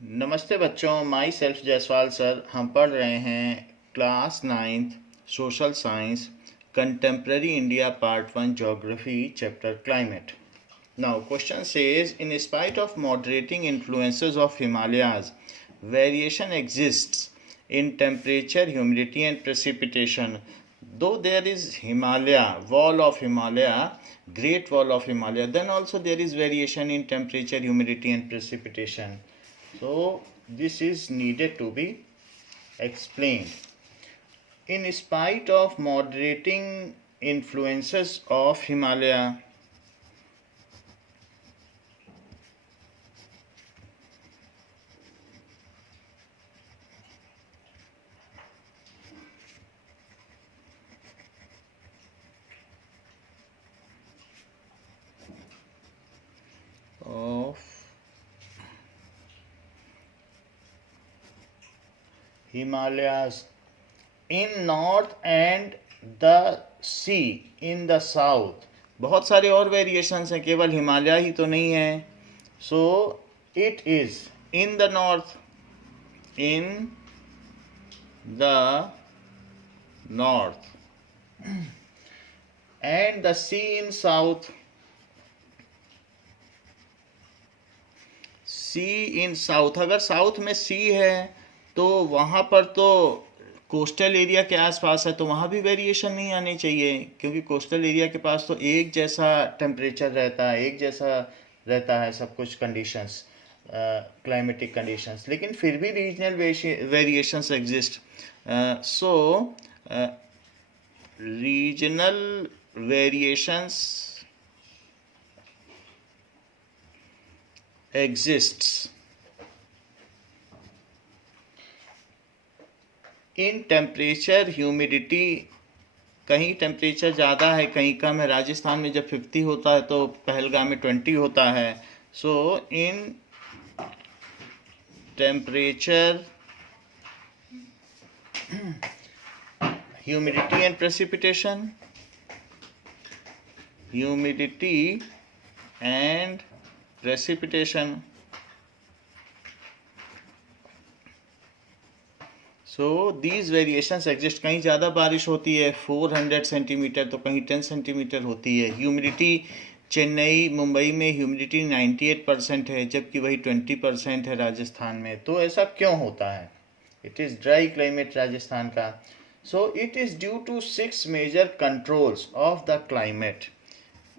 नमस्ते बच्चों, my self Jaiswal sir. हम पढ़ रहे हैं class 9th social science contemporary India part 1 geography chapter climate. Now question says in spite of moderating influences of Himalayas variation exists in temperature, humidity and precipitation. Though there is Himalaya, wall of Himalaya, great wall of Himalaya, then also there is variation in temperature, humidity and precipitation. So this is needed to be explained. In spite of moderating influences of Himalaya, of Himalayas in north and the sea in the south. बहुत सारे और variations हैं, केवल हिमालय ही तो नहीं है. So it is in the north, in the north, and the sea in south. sea in south, अगर south में सी है तो वहाँ पर तो कोस्टल एरिया के आसपास है, तो वहाँ भी वेरिएशन नहीं आनी चाहिए, क्योंकि कोस्टल एरिया के पास तो एक जैसा टेम्परेचर रहता है, एक जैसा रहता है सब कुछ कंडीशंस, क्लाइमेटिक कंडीशंस. लेकिन फिर भी regional variations exist. So regional variations exists in temperature, humidity. कहीं टेम्परेचर ज़्यादा है, कहीं कम है. राजस्थान में जब 50 होता है तो पहलगाम में 20 होता है. So in temperature, humidity and precipitation, humidity and precipitation. So these variations exist. कहीं ज़्यादा बारिश होती है 400 सेंटीमीटर, तो कहीं 10 सेंटीमीटर होती है. ह्यूमिडिटी, चेन्नई मुंबई में ह्यूमिडिटी 98% है, जबकि वही 20% है राजस्थान में. तो ऐसा क्यों होता है? It is dry climate Rajasthan का. So it is due to 6 major controls of the climate.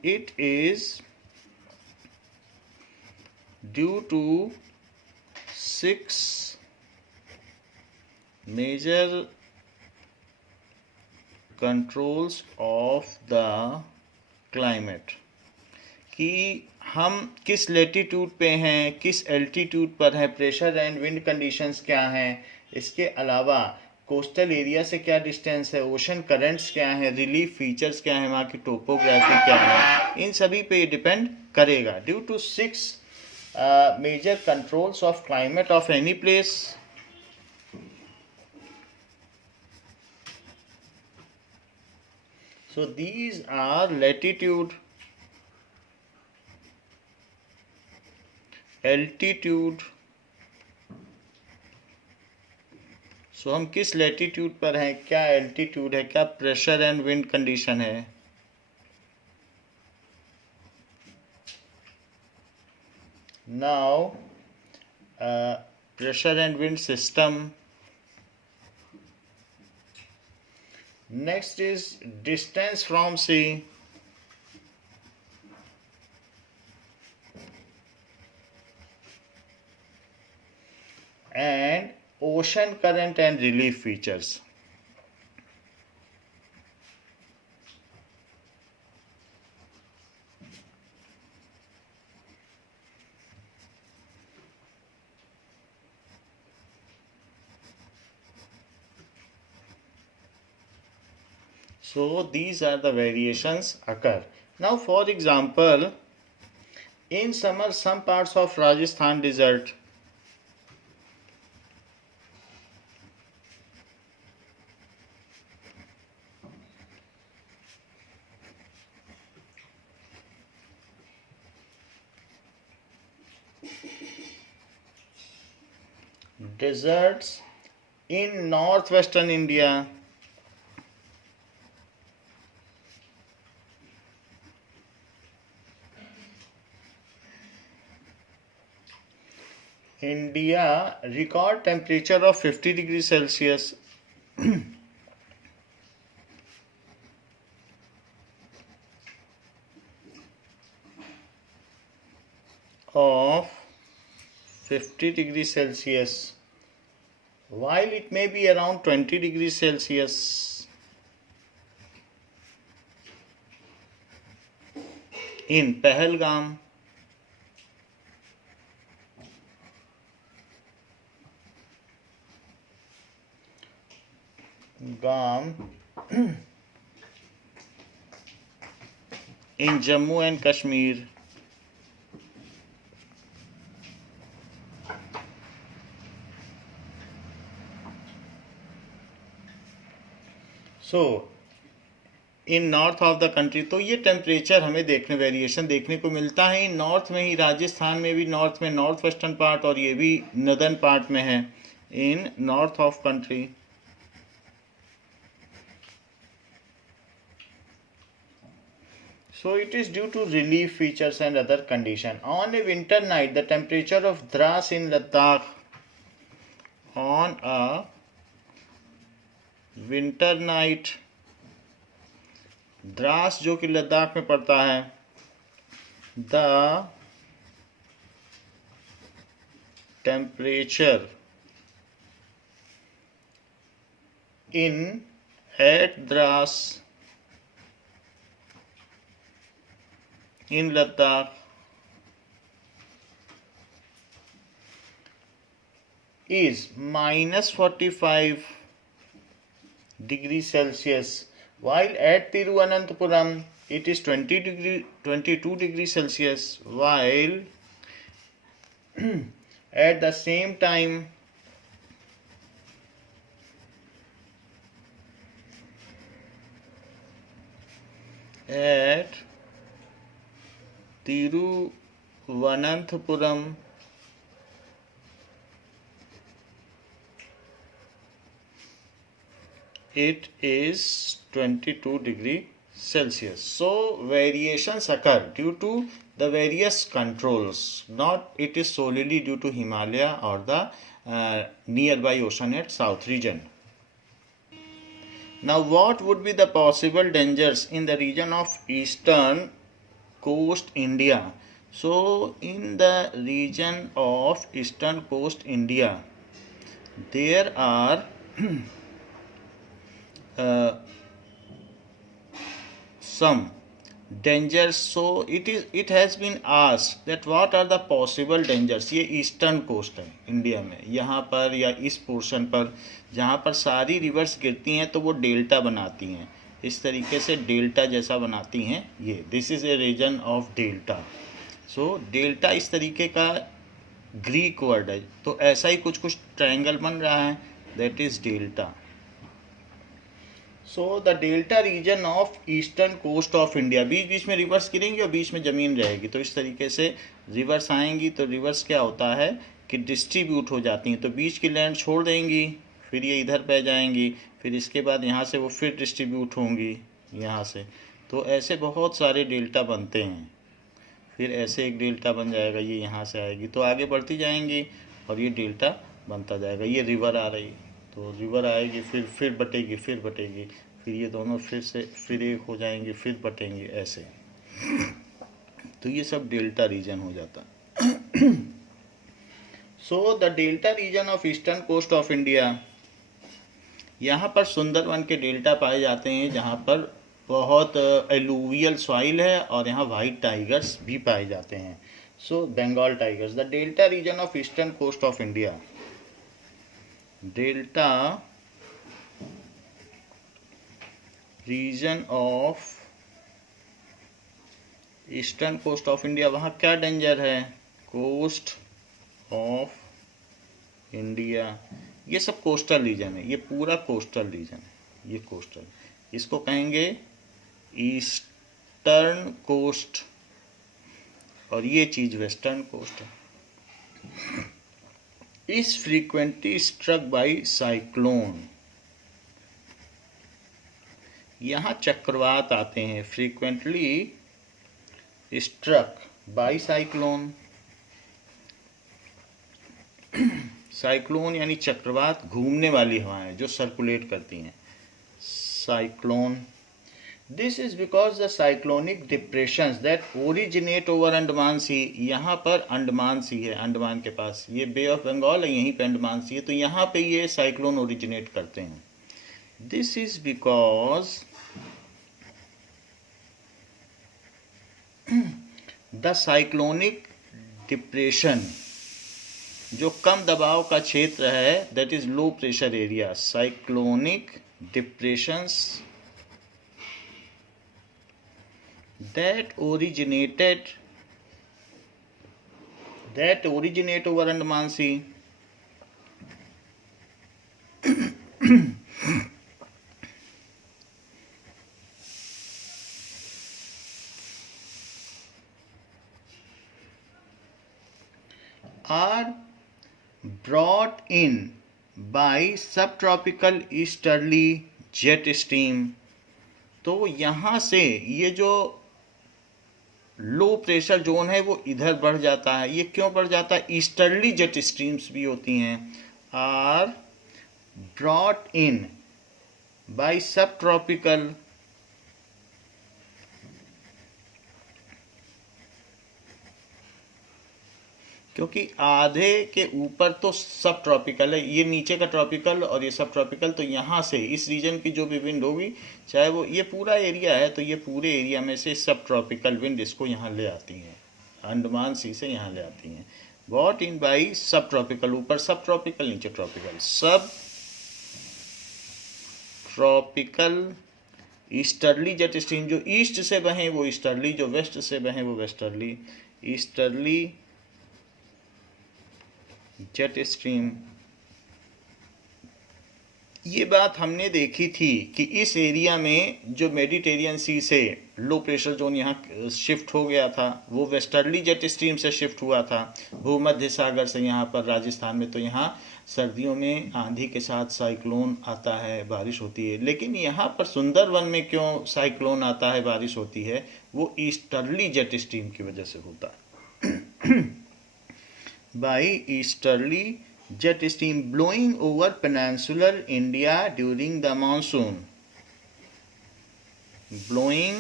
It is due to 6 major controls of the climate. कि हम किस लेटीट्यूड पे हैं, किस एल्टीट्यूड पर हैं, प्रेशर एंड विंड कंडीशंस क्या हैं, इसके अलावा कोस्टल एरिया से क्या डिस्टेंस है, ओशन करंट्स क्या हैं, रिलीफ फीचर्स क्या हैं, वहाँ की टोपोग्राफी क्या है, इन सभी पे डिपेंड करेगा. Due to 6 major controls of climate of any place. So these are latitude, altitude. So हम किस latitude पर हैं, क्या altitude है, क्या pressure and wind condition है. Now pressure and wind system. Next is distance from sea. And ocean current and relief features. So these are the variations occur. Now for example, in summer some parts of Rajasthan desert, deserts in northwestern India. India record temperature of 50 degrees Celsius. of 50 degrees Celsius, while it may be around 20 degrees Celsius in Pahalgam. In Jammu and Kashmir. So in north of the country, तो ये temperature हमें variation देखने को मिलता है in north में ही, राजस्थान में भी नॉर्थ में, नॉर्थ वेस्टर्न पार्ट, और ये भी नदर्न पार्ट में है in north of country. So it is due to relief features and other condition. On a winter night, the temperature of Dras in Ladakh, on a winter night, Dras जो कि लद्दाख में पड़ता है, the temperature at Dras in Ladakh is -45 degrees Celsius, while at Tiruvananthapuram it is 22 degrees Celsius, while at the same time at Tiruvananthapuram it is 22 degrees Celsius. So variations occur due to the various controls, not it is solely due to Himalaya or the nearby ocean at south region. Now what would be the possible dangers in the region of eastern coast India? So in the region of eastern coast India there are some dangers. So it has been asked that what are the possible dangers. ये eastern coast है India में, यहाँ पर या इस portion पर जहाँ पर सारी रिवर्स गिरती हैं तो वो डेल्टा बनाती हैं, इस तरीके से डेल्टा जैसा बनाती हैं ये. This is a region of delta. So delta इस तरीके का ग्रीक वर्ड है, तो ऐसा ही कुछ कुछ ट्रायंगल बन रहा है, that is delta. So the delta region of eastern coast of India, बीच बीच में रिवर्स गिरेंगी और बीच में ज़मीन रहेगी, तो इस तरीके से रिवर्स आएंगी. तो रिवर्स क्या होता है कि डिस्ट्रीब्यूट हो जाती हैं, तो बीच की लैंड छोड़ देंगी, फिर ये इधर बह जाएंगी, फिर इसके बाद यहाँ से वो फिर डिस्ट्रीब्यूट होंगी यहाँ से. तो ऐसे बहुत सारे डेल्टा बनते हैं, फिर ऐसे एक डेल्टा बन जाएगा, ये यहाँ से आएगी तो आगे बढ़ती जाएंगी और ये डेल्टा बनता जाएगा. ये रिवर आ रही, तो रिवर आएगी, फिर बटेगी, फिर बटेगी, फिर ये दोनों फिर से फिर एक हो जाएंगे, फिर बटेंगे ऐसे. तो ये सब डेल्टा रीजन हो जाता. So the delta region of eastern coast of India, यहाँ पर सुंदरवन के डेल्टा पाए जाते हैं जहाँ पर बहुत एलुवियल सॉइल है और यहाँ वाइट टाइगर्स भी पाए जाते हैं. So Bengal tigers. The delta region of eastern coast of India, delta region of eastern coast of India, वहाँ क्या डेंजर है, कोस्ट ऑफ इंडिया, ये सब कोस्टल रीजन है, ये पूरा कोस्टल रीजन है, ये कोस्टल, इसको कहेंगे ईस्टर्न कोस्ट, और ये चीज़ वेस्टर्न कोस्ट है. is frequently struck by cyclone. यहाँ चक्रवात आते हैं. frequently struck by cyclone. Cyclone यानी चक्रवात, घूमने वाली हवाएं जो सर्कुलेट करती हैं. Cyclone. This is because the cyclonic depressions that originate over Andaman Sea. यहाँ पर अंडमान सी है, अंडमान के पास ये बे ऑफ बंगाल है, यहीं पे अंडमान सी है, तो यहाँ पे ये साइक्लोन ओरिजिनेट करते हैं. This is because the cyclonic depression, जो कम दबाव का क्षेत्र है, that is low pressure area. Cyclonic depressions that originate over Andaman Sea are brought in by subtropical easterly jet stream. तो यहाँ से ये जो लो प्रेशर जोन है वो इधर बढ़ जाता है. ये क्यों बढ़ जाता है? ईस्टर्ली जेट स्ट्रीम्स भी होती हैं. आर ब्रॉट इन बाय सब ट्रॉपिकल क्योंकि आधे के ऊपर तो सब ट्रॉपिकल है, ये नीचे का ट्रॉपिकल और ये सब ट्रॉपिकल. तो यहाँ से इस रीजन की जो भी विंड होगी, चाहे वो ये पूरा एरिया है, तो ये पूरे एरिया में से सब ट्रॉपिकल विंड इसको यहाँ ले आती हैं, अंडमान सी से यहाँ ले आती हैं. बॉट इन बाई सब ट्रॉपिकल, ऊपर सब ट्रॉपिकल, नीचे ट्रॉपिकल. सब ट्रॉपिकल ईस्टर्ली जेट स्ट्रीम, जो ईस्ट से बहें वो ईस्टर्ली, जो वेस्ट से बहें वो वेस्टर्ली. Easterly jet stream. ये बात हमने देखी थी कि इस एरिया में जो मेडिटेरियन सी से लो प्रेशर जोन यहाँ शिफ्ट हो गया था, वो वेस्टर्ली जेट स्ट्रीम से शिफ्ट हुआ था भूमध्य सागर से यहाँ पर राजस्थान में. तो यहाँ सर्दियों में आंधी के साथ साइक्लोन आता है, बारिश होती है. लेकिन यहाँ पर सुंदरवन में क्यों साइक्लोन आता है, बारिश होती है? वो ईस्टर्ली जेट स्ट्रीम की वजह से होता है. by easterly jet stream blowing over peninsular India during the monsoon. Blowing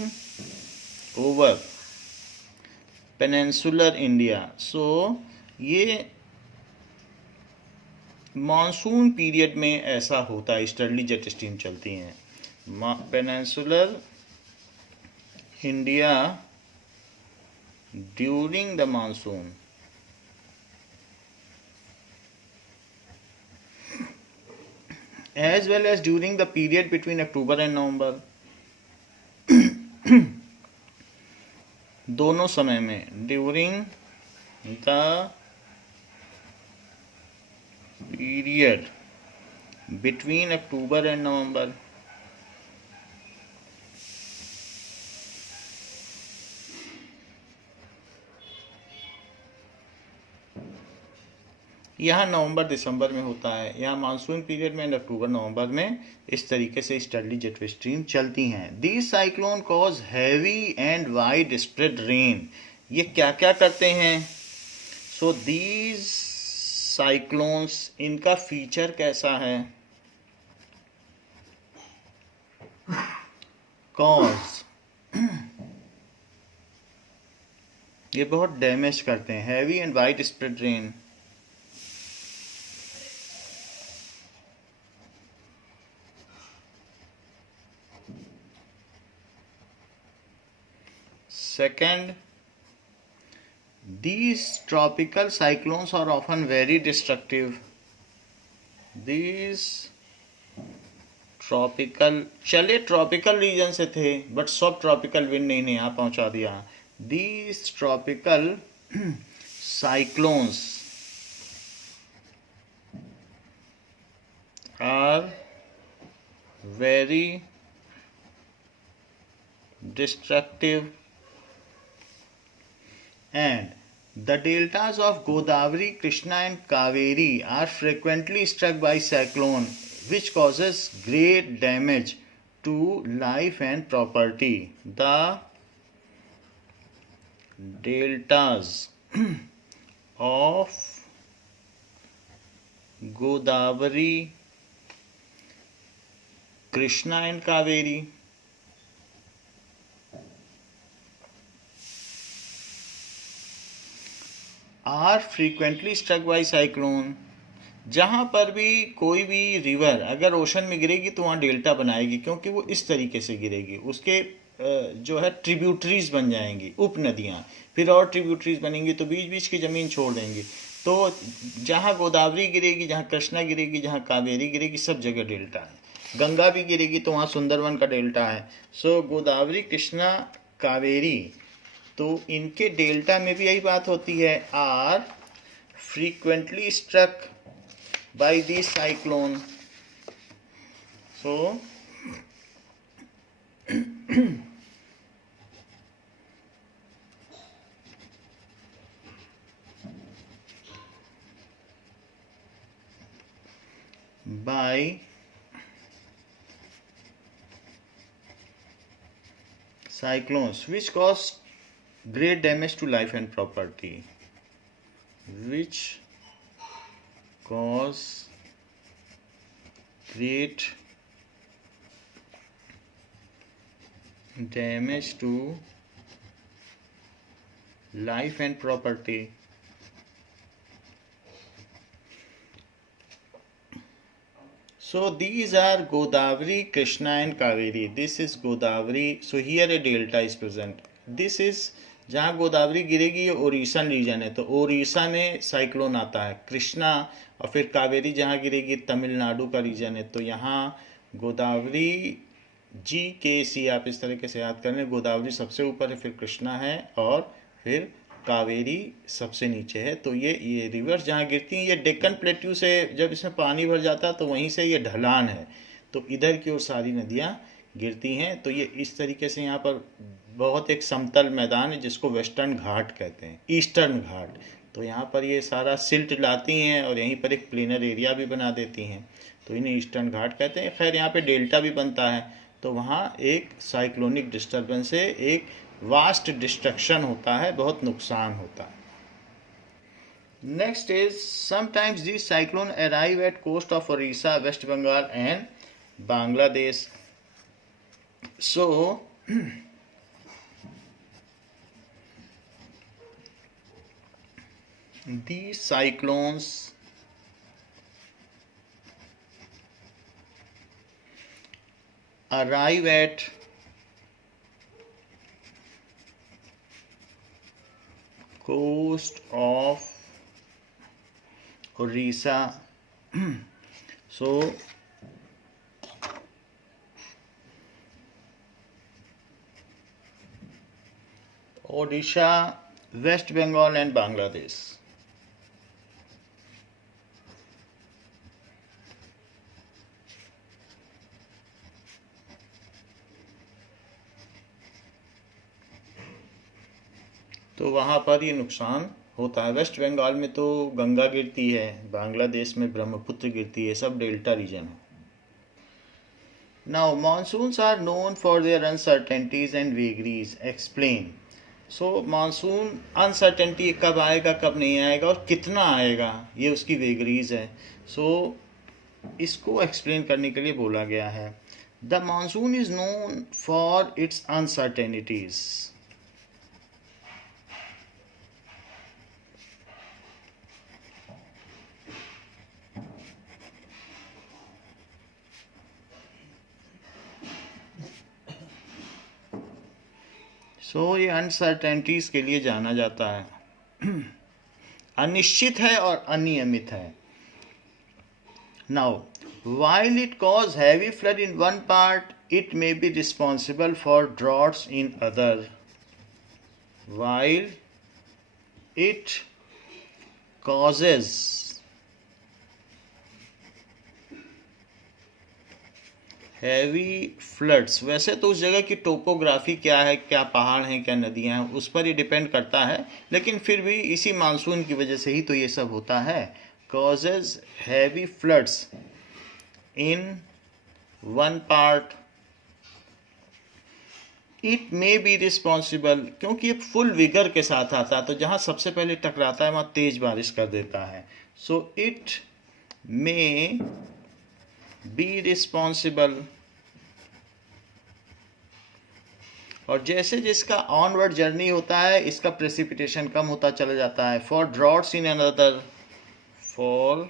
over peninsular India. So ये मानसून पीरियड में ऐसा होता है, ईस्टर्ली जेट स्ट्रीम चलती हैं. Peninsular India during the monsoon. As well as during the period between October and November. दोनों समय में. During the period between October and November. यहाँ नवंबर दिसंबर में होता है, यहाँ मानसून पीरियड में अक्टूबर नवंबर में इस तरीके से ईस्टर्ली जेट स्ट्रीम चलती हैं. These cyclone cause heavy and wide spread rain. ये क्या क्या करते हैं? सो दीज साइक्लोन्स, इनका फीचर कैसा है? कॉज, ये बहुत डैमेज करते हैं. Heavy and wide spread rain. Second, these tropical cyclones are often very destructive. These tropical, चले ट्रॉपिकल रीजन से थे, बट सब ट्रॉपिकल विंड ने इन्हें यहाँ पहुँचा दिया. These tropical cyclones are very destructive and The deltas of Godavari, Krishna and Kaveri are frequently struck by cyclone which causes great damage to life and property. The deltas of Godavari, Krishna and Kaveri are frequently struck by cyclone. जहाँ पर भी कोई भी river अगर ocean में गिरेगी तो वहाँ डेल्टा बनाएगी, क्योंकि वो इस तरीके से गिरेगी, उसके जो है ट्रिब्यूटरीज बन जाएंगी, उप नदियाँ, फिर और ट्रिब्यूटरीज बनेंगी तो बीच बीच की ज़मीन छोड़ देंगी। तो जहाँ गोदावरी गिरेगी, जहाँ कृष्णा गिरेगी, जहाँ कावेरी गिरेगी, सब जगह डेल्टा है। गंगा भी गिरेगी तो वहाँ सुंदरवन का डेल्टा है। सो गोदावरी, कृष्णा, कावेरी, तो इनके डेल्टा में भी यही बात होती है, are frequently struck by the cyclone. So by cyclones which cause great damage to life and property, which cause great damage to life and property. So these are Godavari, Krishna and Kaveri. This is Godavari. So here a delta is present. This is जहाँ गोदावरी गिरेगी ये Odisha reason है, तो ओडिशा में cyclone आता है। कृष्णा और फिर कावेरी जहाँ गिरेगी तमिलनाडु का रीजन है, तो यहाँ गोदावरी GKC आप इस तरीके से याद करें। गोदावरी सबसे ऊपर है, फिर कृष्णा है और फिर कावेरी सबसे नीचे है। तो ये रिवर्स जहाँ गिरती हैं, ये डेक्कन प्लेट्यू से जब इसमें पानी भर जाता है तो वहीं से ये ढलान है, तो इधर की ओर सारी नदियाँ गिरती हैं। तो ये इस तरीके से यहाँ पर बहुत एक समतल मैदान है जिसको वेस्टर्न घाट कहते हैं, ईस्टर्न घाट। तो यहाँ पर ये सारा सिल्ट लाती हैं और यहीं पर एक प्लेनर एरिया भी बना देती हैं, तो इन्हें ईस्टर्न घाट कहते हैं। खैर यहाँ पे डेल्टा भी बनता है, तो वहाँ एक साइक्लोनिक डिस्टर्बेंस से एक वास्ट डिस्ट्रक्शन होता है, बहुत नुकसान होता है। Next is sometimes this cyclone arrive at coast of Odisha, West Bengal and Bangladesh. So these cyclones arrive at coast of Orissa. So Odisha, West Bengal and Bangladesh. तो वहाँ पर ये नुकसान होता है। वेस्ट बंगाल में तो गंगा गिरती है, बांग्लादेश में ब्रह्मपुत्र गिरती है, सब डेल्टा रीजन है। Now monsoons are known for their uncertainties and vagaries, explain. So monsoon uncertainty कब आएगा कब नहीं आएगा और कितना आएगा, ये उसकी वेगरीज है। सो इसको एक्सप्लेन करने के लिए बोला गया है। The monsoon is known for its uncertainties. ये अनसर्टेनिटीज के लिए जाना जाता है, अनिश्चित है और अनियमित है। Now while it cause heavy flood in one part, it may be responsible for droughts in other. While it causes heavy floods, वैसे तो उस जगह की टोपोग्राफी क्या है, क्या पहाड़ हैं, क्या नदियां हैं, उस पर ही डिपेंड करता है, लेकिन फिर भी इसी मानसून की वजह से ही तो ये सब होता है। Causes heavy floods in one part, it may be responsible, क्योंकि ये फुल विगर के साथ आता है, तो जहाँ सबसे पहले टकराता है वहाँ तेज बारिश कर देता है। So it may be responsible, और जैसे जिसका ऑनवर्ड जर्नी होता है इसका प्रेसिपिटेशन कम होता चला जाता है। For droughts in another, for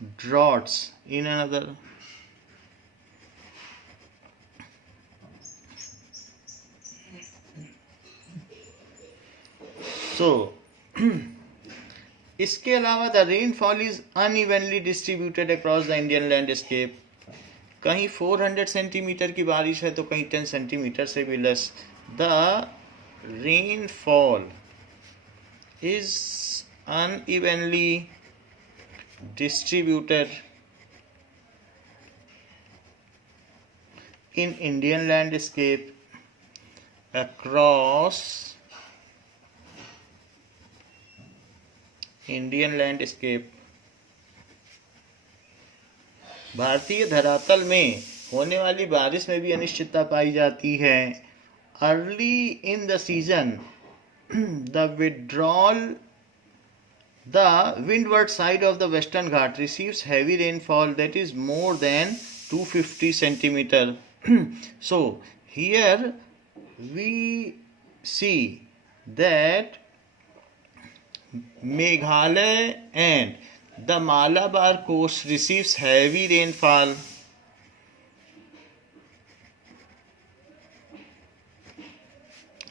droughts in another, so इसके अलावा the rainfall is unevenly distributed across the Indian landscape. कहीं 400 सेंटीमीटर की बारिश है तो कहीं 10 सेंटीमीटर से भी less. The rainfall is unevenly distributed in Indian landscape across Indian landscape। भारतीय धरातल में होने वाली बारिश में भी अनिश्चितता पाई जाती है। Early in the season the withdrawal, the windward side of the western Ghat receives heavy rainfall that is more than 250 centimeter. So here we see that Meghalaya and the Malabar coast receives heavy rainfall,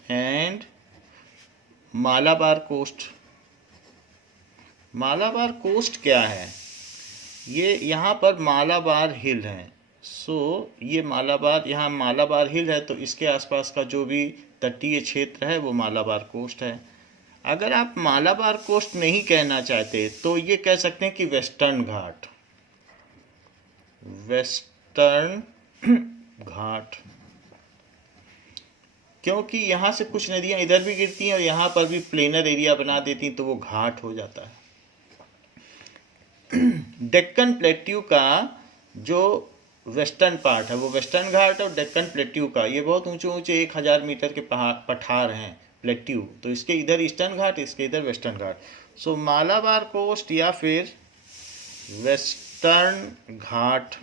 and Malabar coast, Malabar coast क्या है, ये यहाँ पर मालाबार हिल है। सो ये मालाबार, यहाँ मालाबार हिल है तो इसके आसपास का जो भी तटीय क्षेत्र है वो मालाबार कोस्ट है। अगर आप मालाबार कोस्ट नहीं कहना चाहते तो ये कह सकते हैं कि वेस्टर्न घाट, वेस्टर्न घाट, क्योंकि यहाँ से कुछ नदियाँ इधर भी गिरती हैं और यहाँ पर भी प्लेनर एरिया बना देती हैं तो वो घाट हो जाता है। डेक्कन प्लेट्यू का जो वेस्टर्न पार्ट है वो वेस्टर्न घाट, और डेक्कन प्लेट्यू का ये बहुत ऊंचे ऊंचे 1000 मीटर के पठार हैं प्लेट्यू, तो इसके इधर ईस्टर्न घाट, इसके इधर western Ghat. So Malabar coast या फिर western Ghat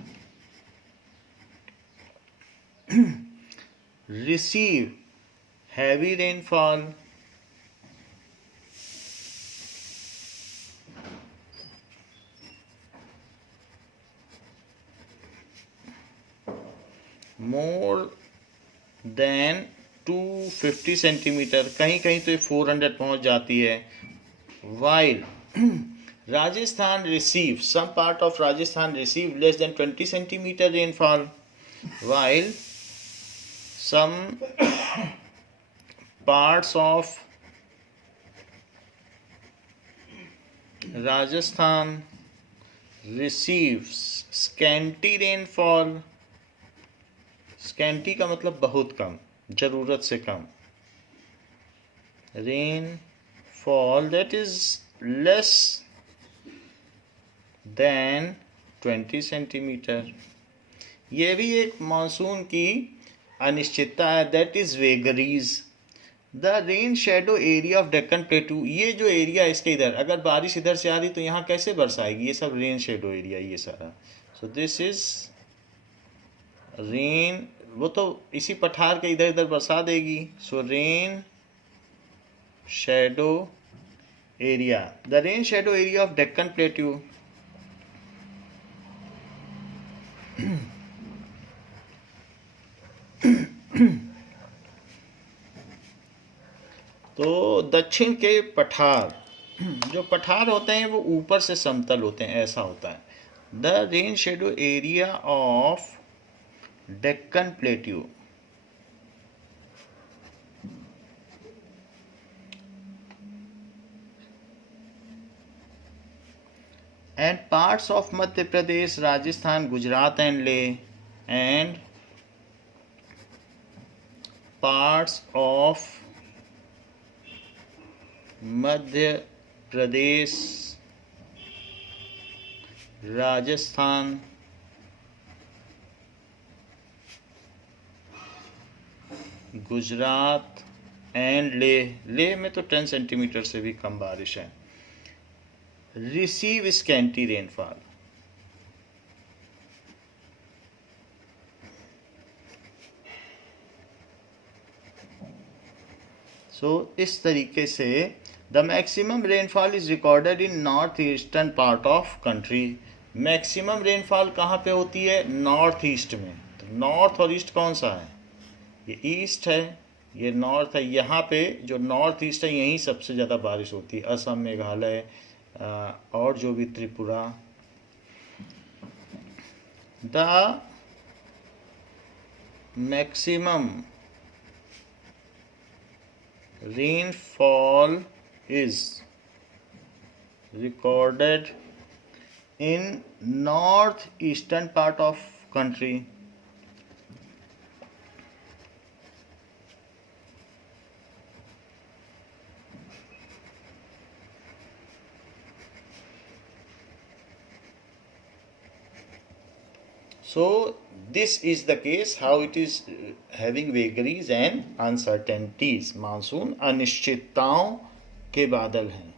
receive heavy rainfall more than 250 centimetre, कहीं कहीं तो 400 पहुंच जाती है। While Rajasthan receive, some part of Rajasthan receive less than 20 centimetre rainfall, while some parts of Rajasthan receive scanty rainfall. Scanty का मतलब बहुत कम, जरूरत से कम। Rainfall that is less than 20 centimetre. ये भी एक मानसून की अनिश्चितता है, that is vagaries. The rain shadow area of Deccan प्लेटू, ये जो एरिया इसके इधर, अगर बारिश इधर से आ रही तो यहाँ कैसे बरसाएगी, ये सब रेन शेडो एरिया ये सारा। सो दिस इज रेन, वो तो इसी पठार के इधर इधर बरसा देगी। सो rain shadow area, the rain shadow area of Deccan plateau तो दक्षिण के पठार, जो पठार होते हैं वो ऊपर से समतल होते हैं, ऐसा होता है। The rain shadow area of Deccan plateau and parts of Madhya Pradesh, Rajasthan, Gujarat and Leh, and parts of Madhya Pradesh, Rajasthan, Gujarat and Leh में तो 10 सेंटीमीटर से भी कम बारिश है। Receive scanty rainfall. इस तरीके से the maximum rainfall is recorded in north eastern part of country. Maximum rainfall कहाँ पे होती है? नॉर्थ ईस्ट में। तो नॉर्थ और ईस्ट कौन सा है? ये ईस्ट है, ये नॉर्थ है। यहाँ पे जो नॉर्थ ईस्ट है यहीं सबसे ज़्यादा बारिश होती है। असम, मेघालय और जो भी Tripura. The maximum rainfall is recorded in north eastern part of country. So this is the case how it is having vagaries and uncertainties. Monsoon अनिश्चितताओं के बादल हैं।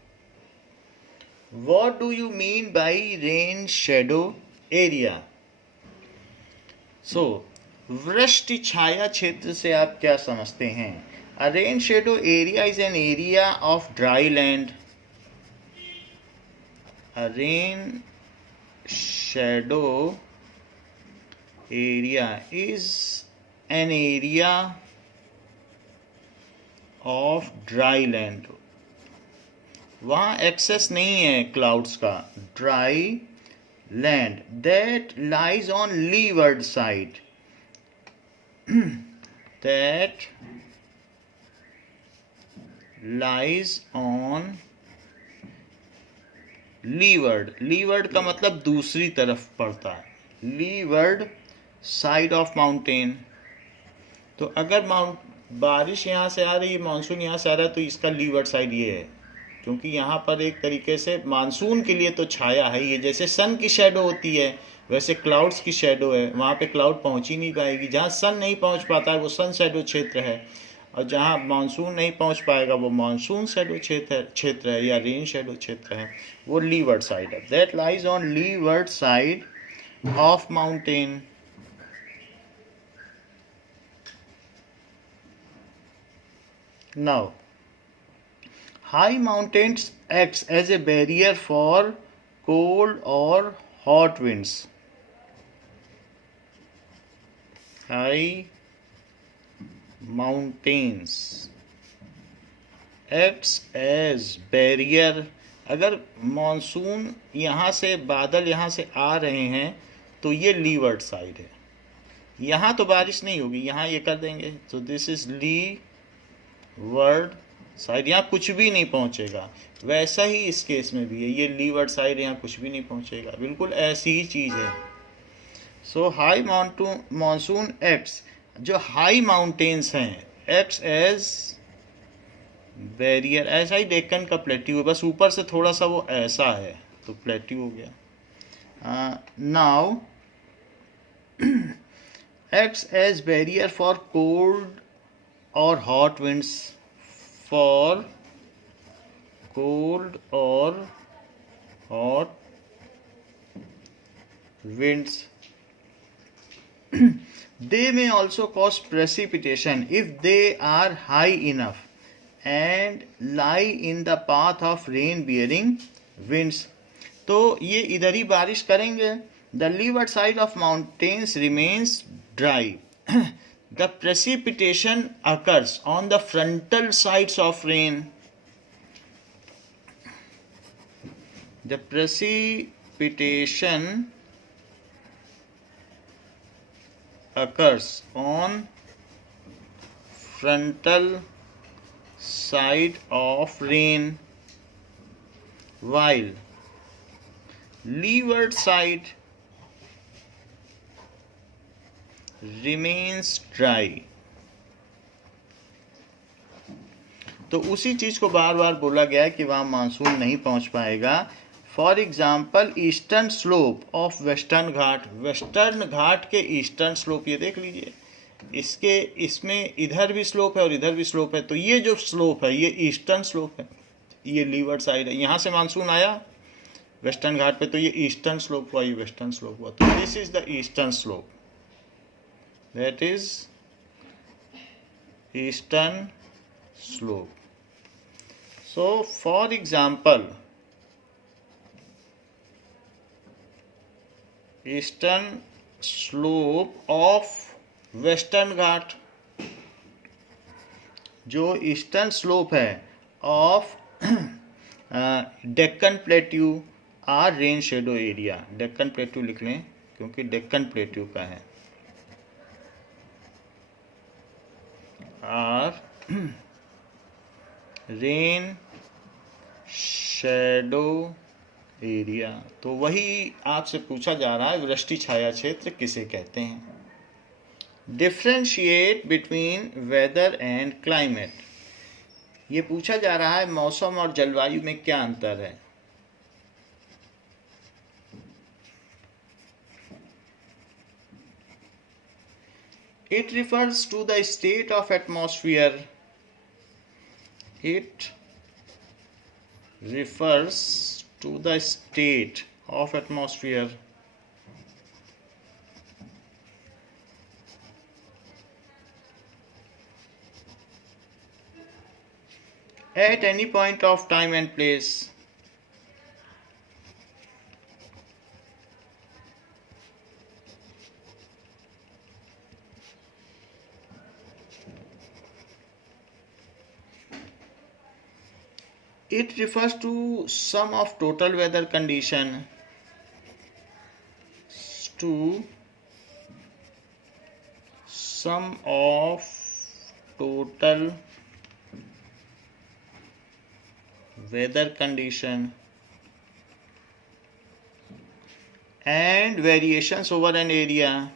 What do you mean by rain shadow area? So वृष्टि छाया क्षेत्र से आप क्या समझते हैं? A rain shadow area is an area of dry land. A rain shadow area is an area of dry land. वहाँ एक्सेस नहीं है क्लाउड्स का। Dry land that lies on leeward side. That lies on leeward. Leeward का मतलब दूसरी तरफ पड़ता है। Leeward side of mountain. तो अगर बारिश यहाँ से आ रही है, मानसून यहाँ से आ रहा है, तो इसका लीवर्ड साइड ये है, क्योंकि यहाँ पर एक तरीके से मानसून के लिए तो छाया है। ये जैसे सन की शेडो होती है वैसे क्लाउड्स की शेडो है। वहाँ पे क्लाउड पहुँच ही नहीं पाएगी। जहाँ सन नहीं पहुँच पाता है वो सन शेडो क्षेत्र है, और जहाँ मानसून नहीं पहुँच पाएगा वो मानसून शेडो क्षेत्र है या रेन शेडो क्षेत्र है, वो लीवर्ड साइड है। That lies on leeward side of mountain. Now, high mountains acts as a barrier for cold or hot winds. High mountains acts as barrier। अगर मानसून यहाँ से, बादल यहाँ से आ रहे हैं तो ये लीवर्ड साइड है। यहाँ तो बारिश नहीं होगी, यहाँ ये कर देंगे, तो दिस इज लीवर्ड साइड। यहाँ कुछ भी नहीं पहुँचेगा। वैसा ही इस केस में भी है, ये लीवर्ड साइड, यहाँ कुछ भी नहीं पहुँचेगा। बिल्कुल ऐसी ही चीज़ है। सो हाई मानसून एक्ट्स, जो हाई माउंटेन्स हैं, एक्ट्स एज बैरियर। ऐसा ही डेक्कन का प्लेट्यू है, बस ऊपर से थोड़ा सा वो ऐसा है तो प्लेट्यू हो गया। Now acts as barrier for cold or hot winds, for cold or hot winds. They may also cause precipitation if they are high enough and lie in the path of rain bearing winds. तो ये इधर ही बारिश करेंगे। The leeward side of mountains remains dry. The precipitation occurs on the frontal sides of rain. The precipitation occurs on frontal side of rain, while leeward side remains dry। तो उसी चीज को बार बार बोला गया है कि वहां मानसून नहीं पहुंच पाएगा। For example eastern slope of western Ghat, western Ghat के ईस्टर्न स्लोप, ये देख लीजिए, इसके इसमें इधर भी स्लोप है और इधर भी स्लोप है, तो ये जो स्लोप है ये ईस्टर्न स्लोप है, ये लीवर्ड साइड है। यहाँ से मानसून आया वेस्टर्न घाट पे, तो ये ईस्टर्न स्लोप हुआ, ये वेस्टर्न स्लोप हुआ, तो this is the eastern slope, that is eastern slope. So for example, eastern slope of western Ghat, जो ईस्टर्न स्लोप है of Deccan plateau are rain shadow area, Deccan plateau लिख लें क्योंकि डेक्कन प्लेट्यू का है, आर रेन शैडो एरिया। तो वही आपसे पूछा जा रहा है वृष्टि छाया क्षेत्र किसे कहते हैं। Differentiate between weather and climate, ये पूछा जा रहा है मौसम और जलवायु में क्या अंतर है। It refers to the state of atmosphere, it refers to the state of atmosphere at any point of time and place। It refers to sum of total weather condition, to sum of total weather condition and variations over an area।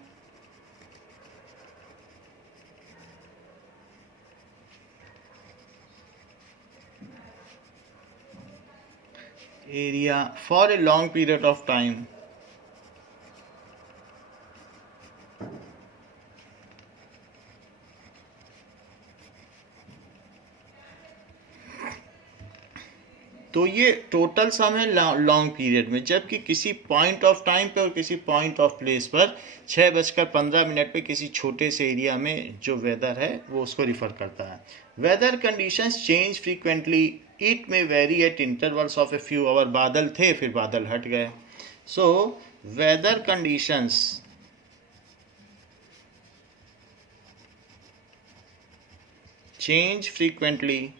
area for a long period of time। तो ये total sum है long period में, जबकि किसी point of time पे और किसी point of place पर 6:15 पे किसी छोटे से एरिया में जो वेदर है वो उसको रिफर करता है। Weather conditions change frequently, it may vary at intervals of a few hour. बादल थे फिर बादल हट गए। So weather conditions change frequently,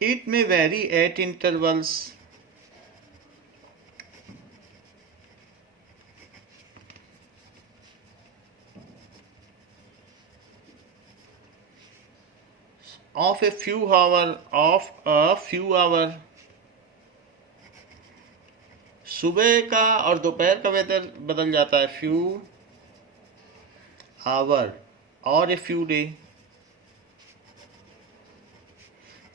it may vary at intervals of a few hour। सुबह का और दोपहर का वेदर बदल जाता है, फ्यू आवर और ए फ्यू डे।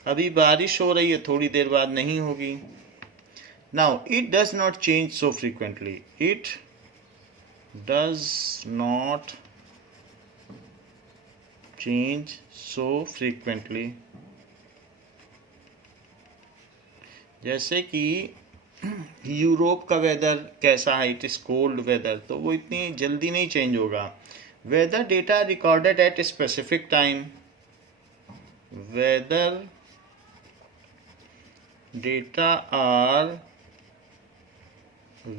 अभी बारिश हो रही है, थोड़ी देर बाद नहीं होगी। Now it does not change so frequently, it does not change so frequently. जैसे कि यूरोप का वेदर कैसा है, इट इज कोल्ड वेदर, तो वो इतनी जल्दी नहीं चेंज होगा। Weather data recorded at a specific time, weather data are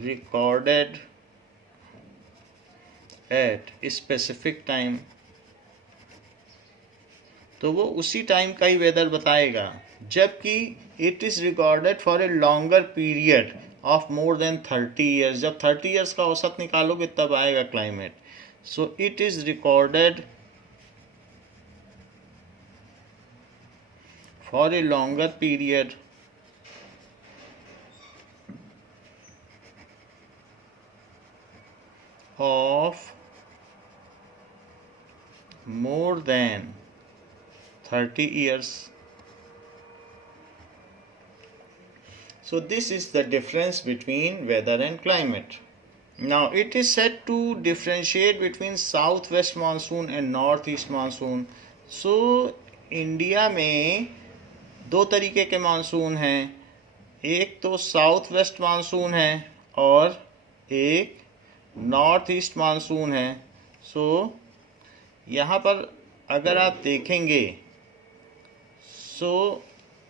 recorded at specific time, तो वो उसी टाइम का ही वेदर बताएगा। जबकि it is recorded for a longer period of more than 30 years, जब 30 ईयर्स का औसत निकालोगे तब आएगा climate. So it is recorded for a longer period of more than 30 years. So this is the difference between weather and climate. Now it is said to differentiate between southwest monsoon and northeast monsoon. So India में दो तरीके के monsoon हैं, एक तो south west monsoon है और एक नॉर्थ ईस्ट मानसून है. सो यहाँ पर अगर आप देखेंगे सो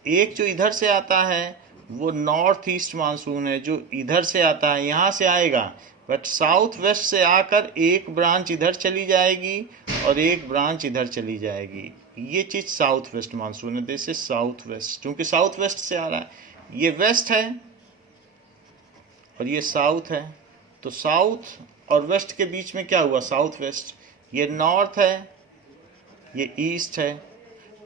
एक जो इधर से आता है वो नॉर्थ ईस्ट मानसून है, जो इधर से आता है यहाँ से आएगा, बट साउथ वेस्ट से आकर एक ब्रांच इधर चली जाएगी और एक ब्रांच इधर चली जाएगी. ये चीज़ साउथ वेस्ट मानसून है. दिस इज साउथ वेस्ट, क्योंकि साउथ वेस्ट से आ रहा है. ये वेस्ट है और ये साउथ है, तो साउथ और वेस्ट के बीच में क्या हुआ, साउथ वेस्ट. ये नॉर्थ है, ये ईस्ट है,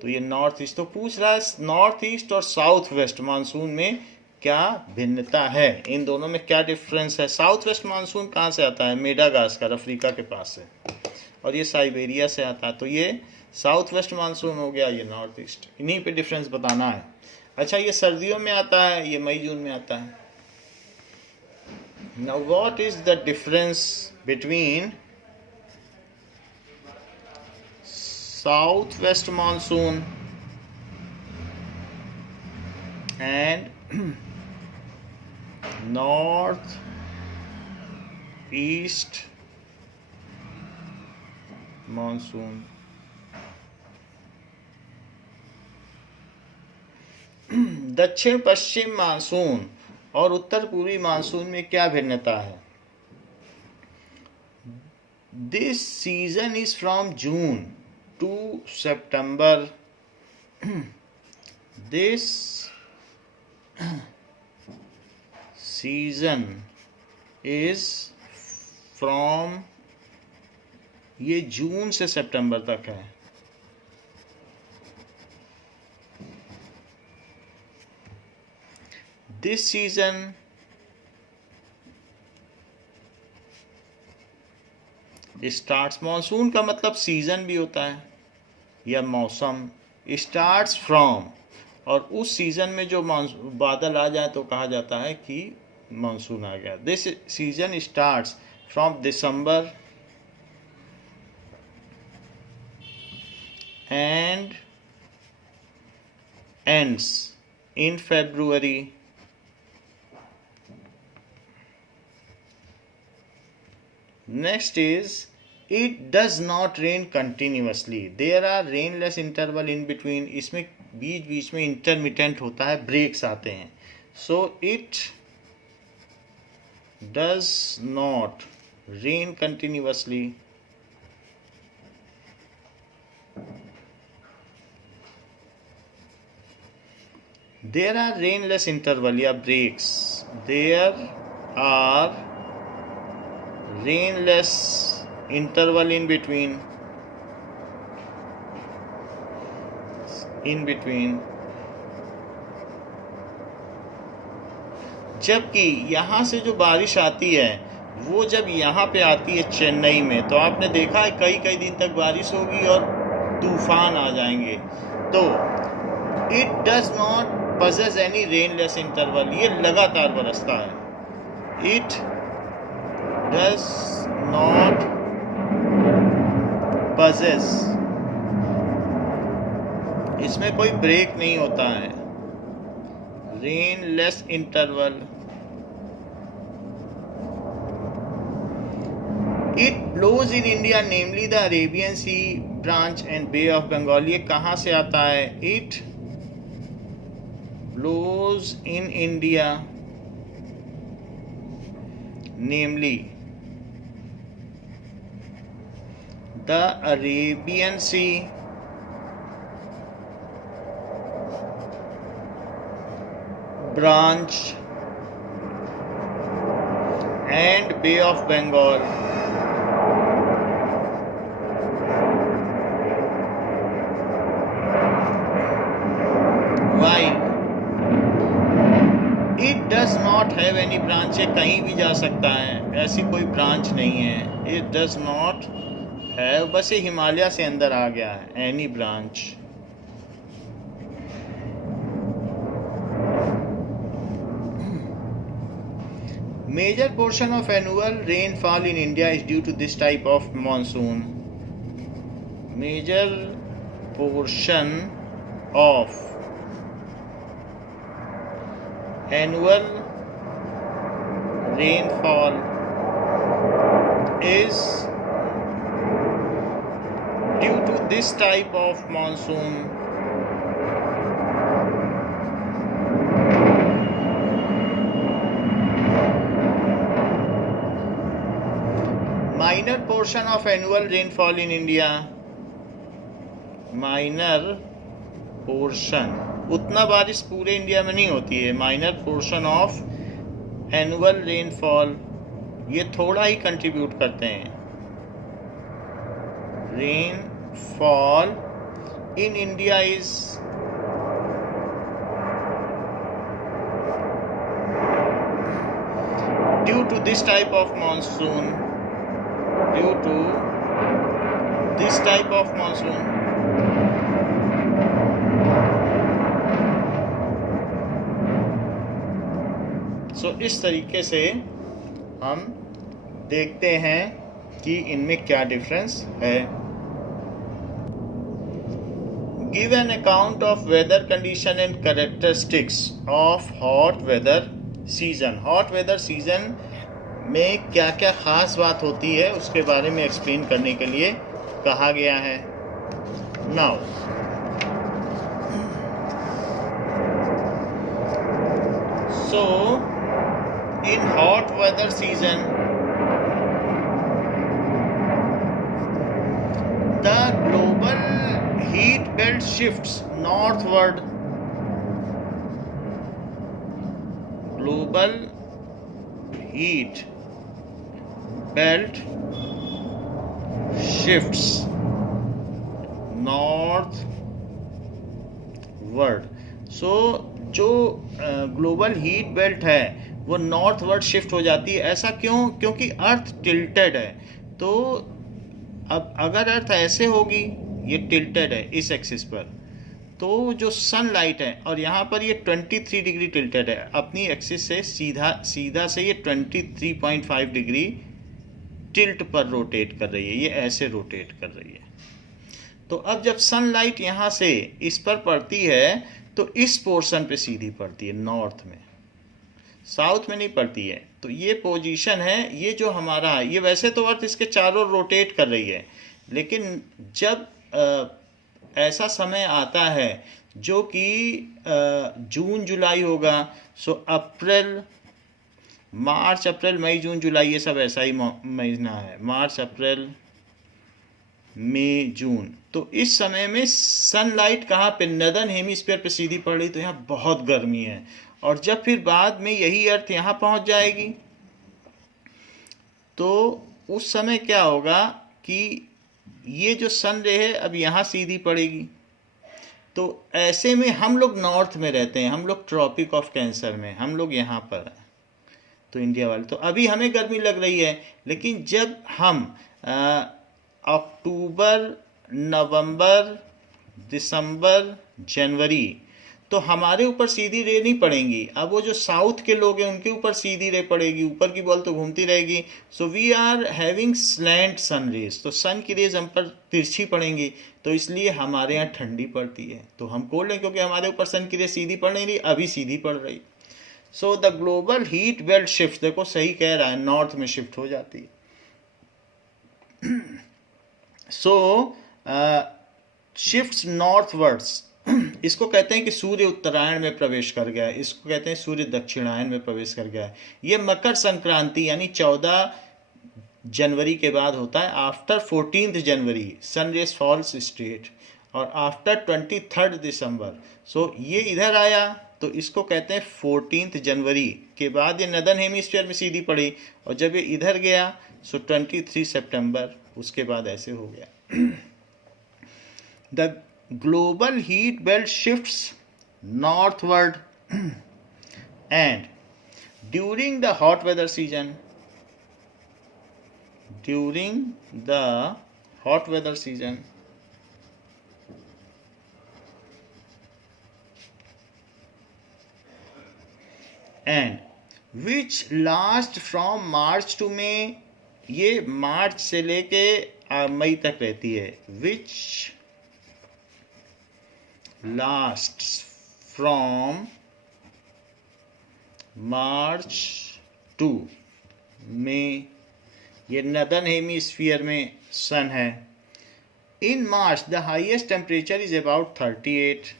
तो ये नॉर्थ ईस्ट. तो पूछ रहा है नॉर्थ ईस्ट और साउथ वेस्ट मानसून में क्या भिन्नता है, इन दोनों में क्या डिफरेंस है. साउथ वेस्ट मानसून कहाँ से आता है, मेडागास्कर अफ्रीका के पास से, और ये साइबेरिया से आता है. तो ये साउथ वेस्ट मानसून हो गया, ये नॉर्थ ईस्ट. इन्हीं पे डिफरेंस बताना है. अच्छा, ये सर्दियों में आता है, ये मई जून में आता है. Now what is the difference between south west monsoon and north east monsoon. दक्षिण पश्चिम मानसून और उत्तर पूर्वी मानसून में क्या भिन्नता है. This season is from June to September. This season is from, ये जून से सितंबर तक है. दिस सीजन स्टार्ट्स, मानसून का मतलब सीजन भी होता है या मौसम. स्टार्ट्स फ्रॉम, और उस सीजन में जो बादल आ जाए तो कहा जाता है कि मानसून आ गया. This season starts from December and ends in February. Next is, it does not rain continuously. There are rainless interval in between. इसमें बीच बीच में इंटरमिटेंट होता है, ब्रेक्स आते हैं. So it does not rain continuously. There are rainless interval या breaks. There are rainless interval in between. जबकि यहाँ से जो बारिश आती है वो जब यहाँ पे आती है चेन्नई में, तो आपने देखा है कई कई दिन तक बारिश होगी और तूफान आ जाएंगे. तो it does not possess any rainless interval. ये लगातार बरसता है. इट does not possess, इसमें कोई ब्रेक नहीं होता है. Rainless interval. It blows in India namely the Arabian Sea branch and Bay of Bengal. ये कहाँ से आता है, it blows in India namely the Arabian Sea branch and Bay of Bengal. Any branch है, कहीं भी जा सकता है, ऐसी कोई ब्रांच नहीं है। इट डज नॉट है, बस ये हिमालय से अंदर आ गया है, any branch. Major portion of annual rainfall in India is due to this type of monsoon. Major portion of annual rainfall is due to this type of monsoon. Minor portion of annual rainfall in India. Minor portion, उतना बारिश पूरे India में नहीं होती है। Minor portion of annual rainfall, ये थोड़ा ही कंट्रीब्यूट करते हैं। Rainfall in India is due to this type of monsoon, due to this type of monsoon. So इस तरीके से हम देखते हैं कि इनमें क्या डिफरेंस है। Give an account of weather condition and characteristics of hot weather season. Hot weather season में क्या क्या खास बात होती है उसके बारे में एक्सप्लेन करने के लिए कहा गया है। Now so in hot weather season, the global heat belt shifts northward. Global heat belt shifts northward. So जो ग्लोबल हीट बेल्ट है वो नॉर्थवर्ड शिफ्ट हो जाती है। ऐसा क्यों? क्योंकि अर्थ टिल्टेड है। तो अब अगर अर्थ ऐसे होगी, ये टिल्टेड है इस एक्सिस पर, तो जो सनलाइट है, और यहाँ पर ये 23 डिग्री टिल्टेड है अपनी एक्सिस से, सीधा से ये 23.5 डिग्री टिल्ट पर रोटेट कर रही है, ये ऐसे रोटेट कर रही है। तो अब जब सनलाइट यहाँ से इस पर पड़ती है तो इस पोर्शन पे सीधी पड़ती है, नॉर्थ में, साउथ में नहीं पड़ती है। तो ये पोजीशन है, ये जो हमारा है, ये वैसे तो अर्थ इसके चारों रोटेट कर रही है, लेकिन जब ऐसा समय आता है जो कि जून जुलाई होगा, सो अप्रैल, मार्च, अप्रैल, मई, जून, जुलाई, ये सब ऐसा ही महीना है, मार्च, अप्रैल, मई, जून। तो इस समय में सनलाइट कहाँ पे? नदर्न हेमिस्फीयर पे सीधी पड़ रही, तो यहाँ बहुत गर्मी है। और जब फिर बाद में यही अर्थ यहाँ पहुँच जाएगी तो उस समय क्या होगा कि ये जो सन रे है अब यहाँ सीधी पड़ेगी। तो ऐसे में हम लोग नॉर्थ में रहते हैं, हम लोग ट्रॉपिक ऑफ कैंसर में, हम लोग यहाँ पर हैं, तो इंडिया वाले, तो अभी हमें गर्मी लग रही है। लेकिन जब हम अक्टूबर, नवंबर, दिसंबर, जनवरी, तो हमारे ऊपर सीधी रे नहीं पड़ेंगी। अब वो जो साउथ के लोग हैं उनके ऊपर सीधी रे पड़ेगी, ऊपर की बॉल तो घूमती रहेगी। So we are having slant sun rays, तो सन की रेज हम पर तिरछी पड़ेंगी, तो इसलिए हमारे यहाँ ठंडी पड़ती है। तो हम कोल्ड हैं क्योंकि हमारे ऊपर सन की रेज सीधी पड़ नहीं रही, अभी सीधी पड़ रही। So the global heat belt shift, देखो सही कह रहा है, नॉर्थ में शिफ्ट हो जाती है। सो शिफ्ट्स नॉर्थवर्ड्स, इसको कहते हैं कि सूर्य उत्तरायण में प्रवेश कर गया है, इसको कहते हैं सूर्य दक्षिणायन में प्रवेश कर गया है। ये मकर संक्रांति यानी 14 जनवरी के बाद होता है। आफ्टर 14 जनवरी सनरेज फॉल्स स्ट्रेट, और आफ्टर 23 दिसंबर, सो ये इधर आया तो इसको कहते हैं 14 जनवरी के बाद ये नदर्न हेमिस्फीयर में सीधी पड़ी, और जब ये इधर गया सो 23 सितंबर, उसके बाद ऐसे हो गया। The global heat belt shifts northward and during the hot weather season. During the hot weather season. And which last from March to May. ये मार्च से लेके मई तक रहती है. Which lasts from March to May. ये नदर्न हेमीस्फीयर में सन है. In March the highest temperature is about 38.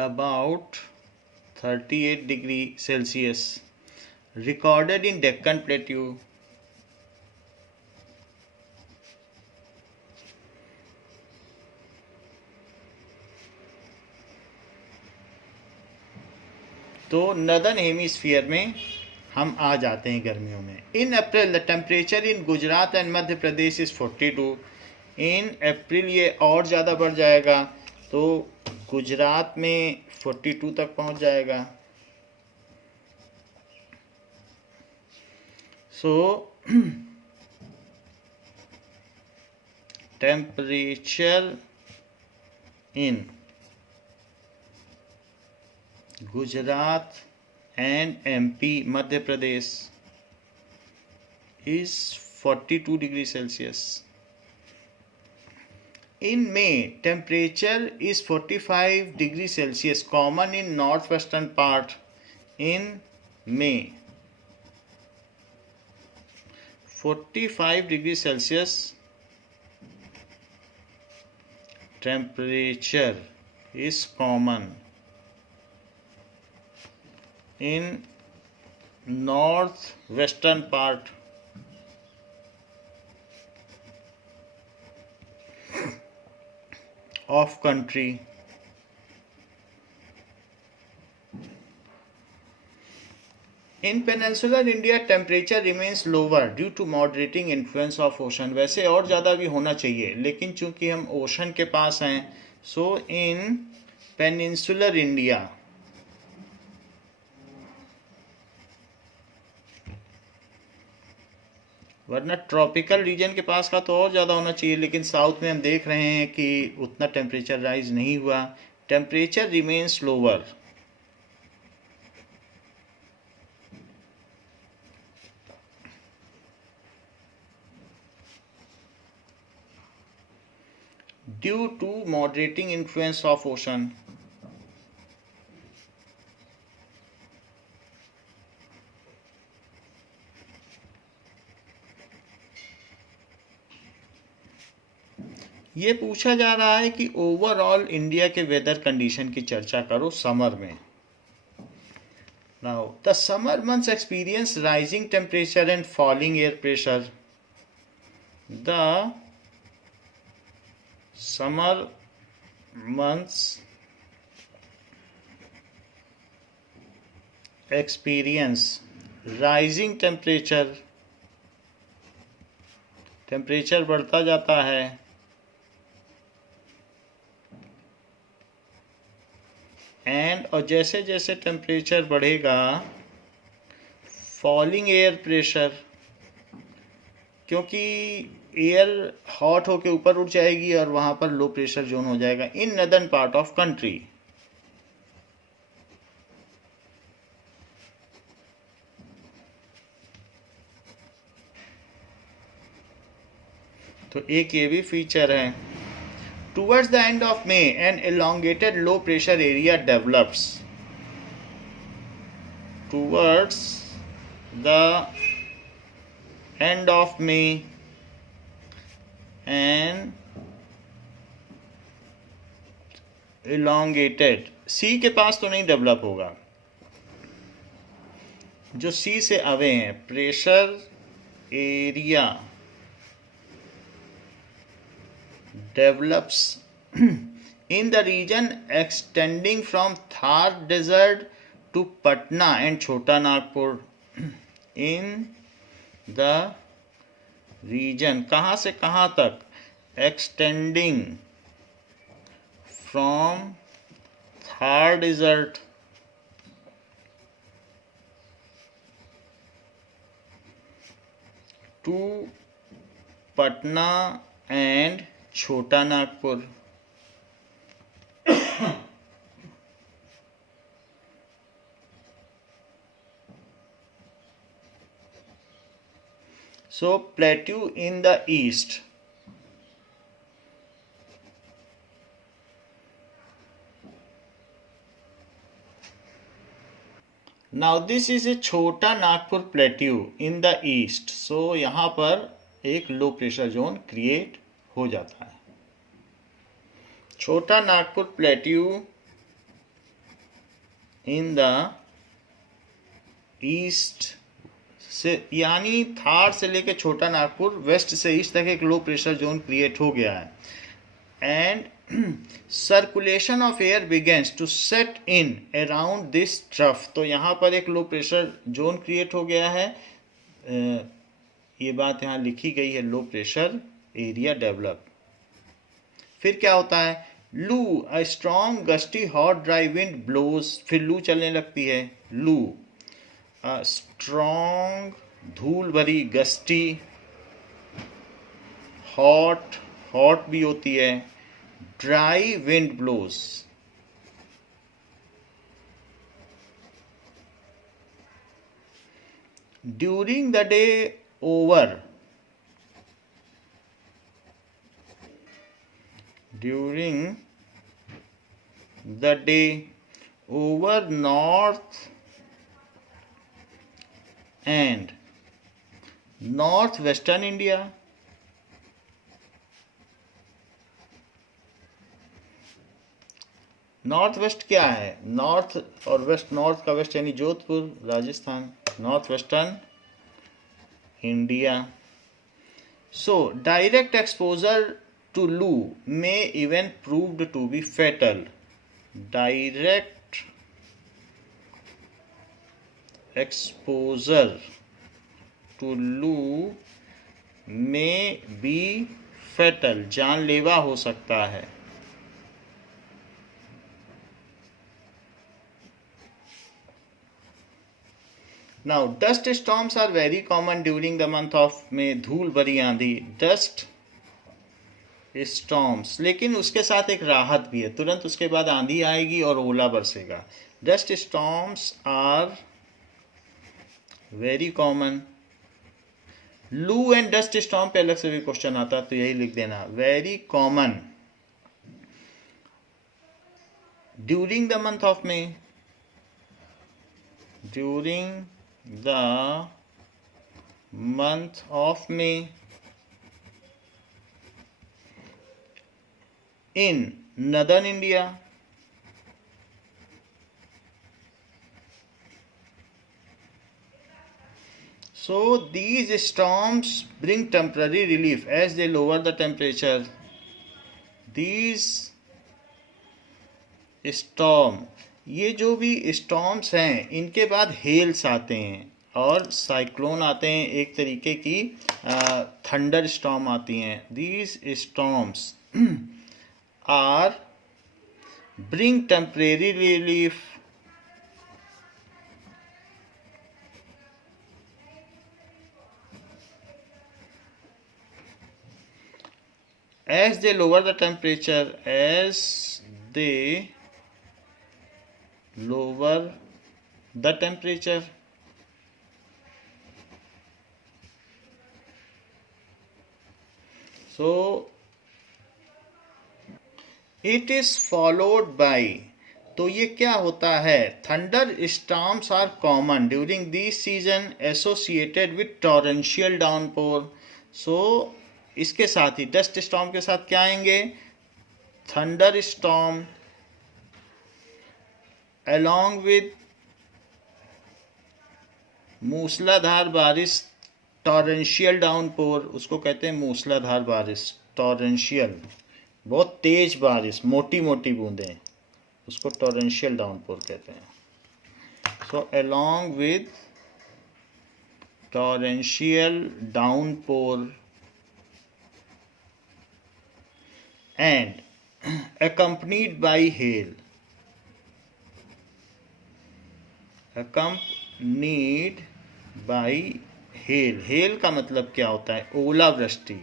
About 38 degree Celsius recorded in Deccan Plateau. तो नदर्न हेमीस्फीयर में हम आ जाते हैं गर्मियों में. In April the temperature in Gujarat and Madhya Pradesh is 42. In April ये और ज़्यादा बढ़ जाएगा, तो गुजरात में 42 तक पहुंच जाएगा. सो temperature in Gujarat and MP Madhya Pradesh is 42 degree Celsius. In May, temperature is 45 degree Celsius, common in northwestern part. In May, 45 degree Celsius temperature is common in northwestern part of country. In peninsular India, temperature remains lower due to moderating influence of ocean. वैसे और ज़्यादा भी होना चाहिए, लेकिन चूंकि हम ocean के पास हैं, so in peninsular India वरना ट्रॉपिकल रीजन के पास का तो और ज़्यादा होना चाहिए, लेकिन साउथ में हम देख रहे हैं कि उतना टेम्परेचर राइज नहीं हुआ. Temperature remains lower. Due to moderating influence of ocean. ये पूछा जा रहा है कि ओवरऑल इंडिया के वेदर कंडीशन की चर्चा करो समर में. Now the summer months experience rising temperature and falling air pressure. The summer months experience rising temperature, temperature बढ़ता जाता है, एंड और जैसे जैसे टेम्परेचर बढ़ेगा फॉलिंग एयर प्रेशर, क्योंकि एयर हॉट होके ऊपर उठ जाएगी और वहाँ पर लो प्रेशर जोन हो जाएगा इन नदर्न पार्ट ऑफ कंट्री. तो एक ये भी फीचर है. Towards the end of May, an elongated low pressure area develops. Towards the end of May, an elongated, सी के पास तो नहीं डेवलप होगा, जो सी से अवे हैं, pressure area develops in the region extending from Thar Desert to Patna and Chota Nagpur in the region. कहाँ से कहाँ तक? Extending from Thar Desert to Patna and Chota Nagpur. So plateau in the east. Now this is a Chota Nagpur plateau in the east. So यहाँ पर एक लो pressure zone create हो जाता है. छोटा Nagpur plateau in the east से, यानी थार से लेकर छोटा नागपुर वेस्ट से ईस्ट तक एक लो प्रेशर जोन क्रिएट हो गया है. And circulation of air begins to set in around this trough. तो यहाँ पर एक लो प्रेशर जोन क्रिएट हो गया है. ये बात यहाँ लिखी गई है, लो प्रेशर एरिया डेवलप. फिर क्या होता है? Loo, a strong gusty hot dry wind blows. फिर लू चलने लगती है. लू, अ स्ट्रॉन्ग धूल भरी, गस्टी, हॉट, हॉट भी होती है, dry wind blows. During the day over, during the day over north and northwestern India. North west क्या है? नॉर्थ और वेस्ट. नॉर्थ का वेस्ट यानी Jodhpur, Rajasthan. North western India. So direct exposure to loo may even proved to be fatal. Direct exposure to loo may be fatal. जानलेवा हो सकता है. Now dust storms are very common during the month of May. धूल भरी आंधी, dust storms. लेकिन उसके साथ एक राहत भी है, तुरंत उसके बाद आंधी आएगी और ओला बरसेगा. Dust storms are very common. लू एंड डस्ट स्टॉर्म पे अलग से भी क्वेश्चन आता, तो यही लिख देना, very common during the month of May. During the month of May in northern India. So these storms bring temporary relief as they lower the temperature. These storm, ये जो भी स्टॉर्म्स हैं, इनके बाद हेल्स आते हैं और साइक्लोन आते हैं, एक तरीके की थंडर स्टॉर्म आती हैं. These storms are bring temporary relief as they lower the temperature, as they lower the temperature. So it is followed by, तो ये क्या होता है? Thunderstorms are common during this season associated with torrential downpour. So इसके साथ ही dust storm के साथ क्या आएंगे? थंडर स्टॉर्म along with मूसलाधार बारिश, टॉरेंशियल डाउनपोर. उसको कहते हैं मूसलाधार बारिश, टॉरेंशियल, बहुत तेज बारिश, मोटी मोटी बूंदें, उसको टॉरेंशियल डाउनपोर कहते हैं. So along with torrential downpour and accompanied by hail. Accompanied by hail. hail का मतलब क्या होता है? ओलावृष्टि,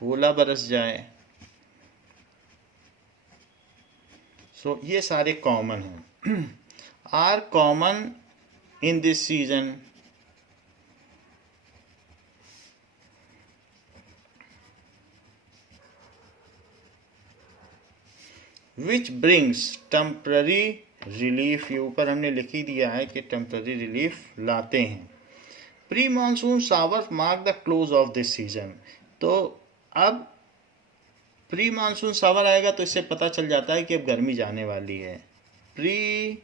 ओला बरस जाए। सो ये सारे कॉमन हैं। Are common in this season. Which brings temporary relief. ये ऊपर हमने लिख ही दिया है कि टेम्पररी रिलीफ लाते हैं। Pre monsoon shower mark the close of this season. तो अब प्री मानसून शावर आएगा तो इससे पता चल जाता है कि अब गर्मी जाने वाली है। प्री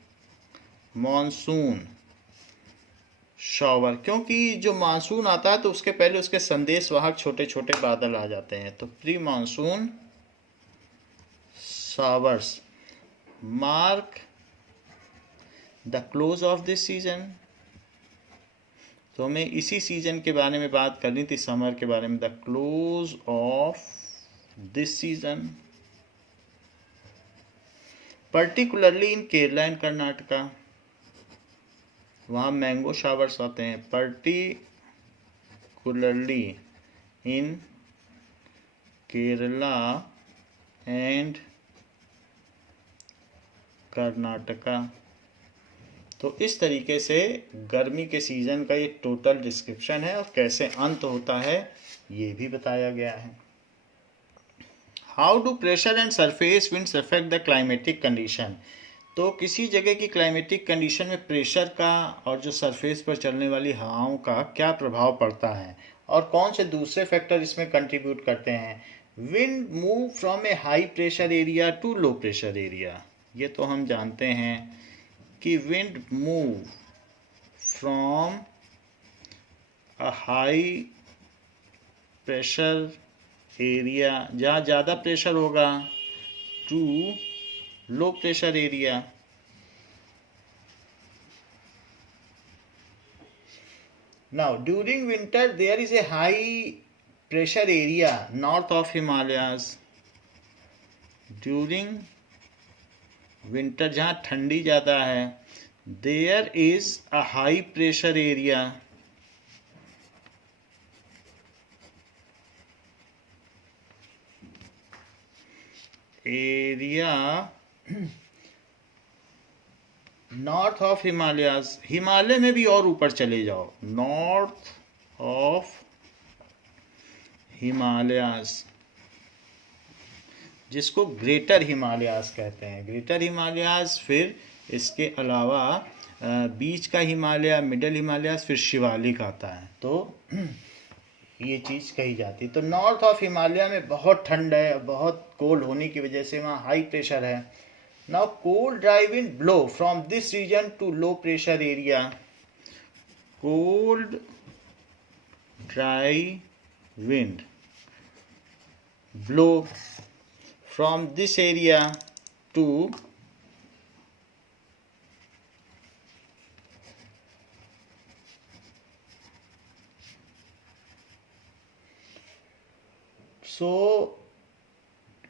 मानसून शावर, क्योंकि जो मानसून आता है तो उसके पहले उसके संदेशवाहक छोटे छोटे बादल आ जाते हैं। तो pre monsoon showers mark the close of this season. तो हमें इसी सीजन के बारे में बात करनी थी, समर के बारे में। The close of this season particularly in Kerala and Karnataka, वहाँ मैंगो शावर्स आते हैं। Particularly in Kerala and Karnataka. तो इस तरीके से गर्मी के सीजन का ये टोटल डिस्क्रिप्शन है और कैसे अंत होता है ये भी बताया गया है। How do pressure and surface winds affect the climatic condition. तो किसी जगह की क्लाइमेटिक कंडीशन में प्रेशर का और जो सरफेस पर चलने वाली हवाओं का क्या प्रभाव पड़ता है और कौन से दूसरे फैक्टर इसमें कंट्रीब्यूट करते हैं। Wind move from a high pressure area to low pressure area. ये तो हम जानते हैं कि wind move from a high pressure area, जहाँ ज़्यादा प्रेशर होगा, to low pressure area. Now during winter there is a high pressure area north of Himalayas. During winter जहाँ ठंडी ज़्यादा है, there is a high pressure area north of Himalayas. Himalaya में भी और ऊपर चले जाओ, नॉर्थ ऑफ हिमालयाज, जिसको ग्रेटर हिमालयाज कहते हैं। ग्रेटर हिमालयाज, फिर इसके अलावा बीच का हिमालय, मिडल हिमालयाज, फिर शिवालिक आता है। तो ये चीज़ कही जाती है। तो नॉर्थ ऑफ हिमालय में बहुत ठंड है, बहुत कोल्ड होने की वजह से वहाँ हाई प्रेशर है। Now cold dry wind blow from this region to low pressure area. Cold dry wind blow from this area to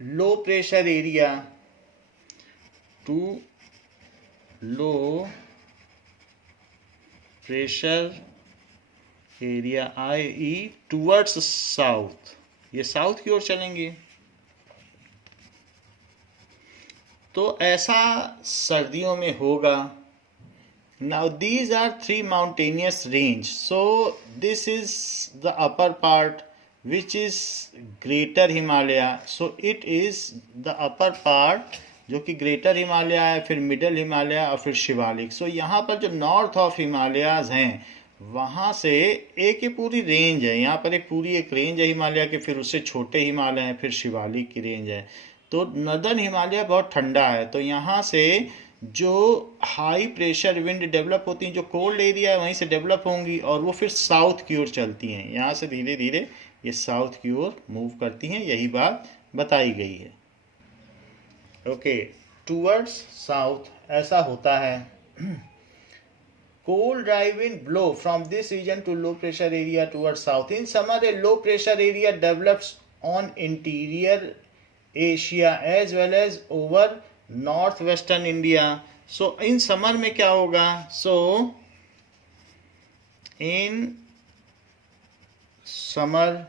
low pressure area to low pressure area, i.e. towards south। ये south की ओर चलेंगे। तो ऐसा सर्दियों में होगा। Now these are three mountainous range. So this is the upper part which is greater Himalaya. So it is the upper part जो कि ग्रेटर हिमालय है, फिर मिडल हिमालय और फिर शिवालिक। सो यहाँ पर जो नॉर्थ ऑफ हिमालयाज हैं वहाँ से एक ये पूरी रेंज है। यहाँ पर एक रेंज है हिमालय के, फिर उससे छोटे हिमालय हैं, फिर शिवालिक की रेंज है। तो नदर्न हिमालय बहुत ठंडा है। तो यहाँ से जो हाई प्रेशर विंड डेवलप होती हैं, जो कोल्ड एरिया है वहीं से डेवलप होंगी और वो फिर साउथ की ओर चलती हैं। यहाँ से धीरे धीरे ये साउथ की ओर मूव करती हैं। यही बात बताई गई है। ओके, टूवर्ड्स साउथ ऐसा होता है। cold dry wind blow from this region to low pressure area towards south. In summer, a low pressure area develops on interior Asia as well as over northwestern India. So in summer में क्या होगा? So in summer,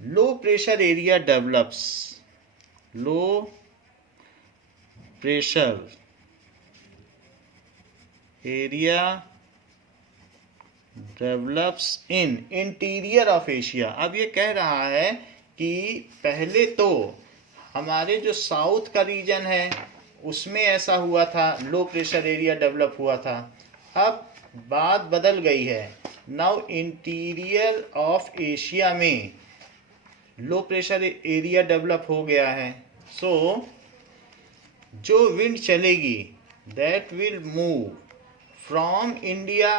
low pressure area develops. Low pressure area develops in interior of Asia. अब ये कह रहा है कि पहले तो हमारे जो साउथ का रीजन है उसमें ऐसा हुआ था, लो प्रेशर एरिया डेवलप हुआ था. अब बात बदल गई है. नाउ इंटीरियर ऑफ एशिया में लो प्रेशर एरिया डेवलप हो गया है. सो जो विंड चलेगी that will move from India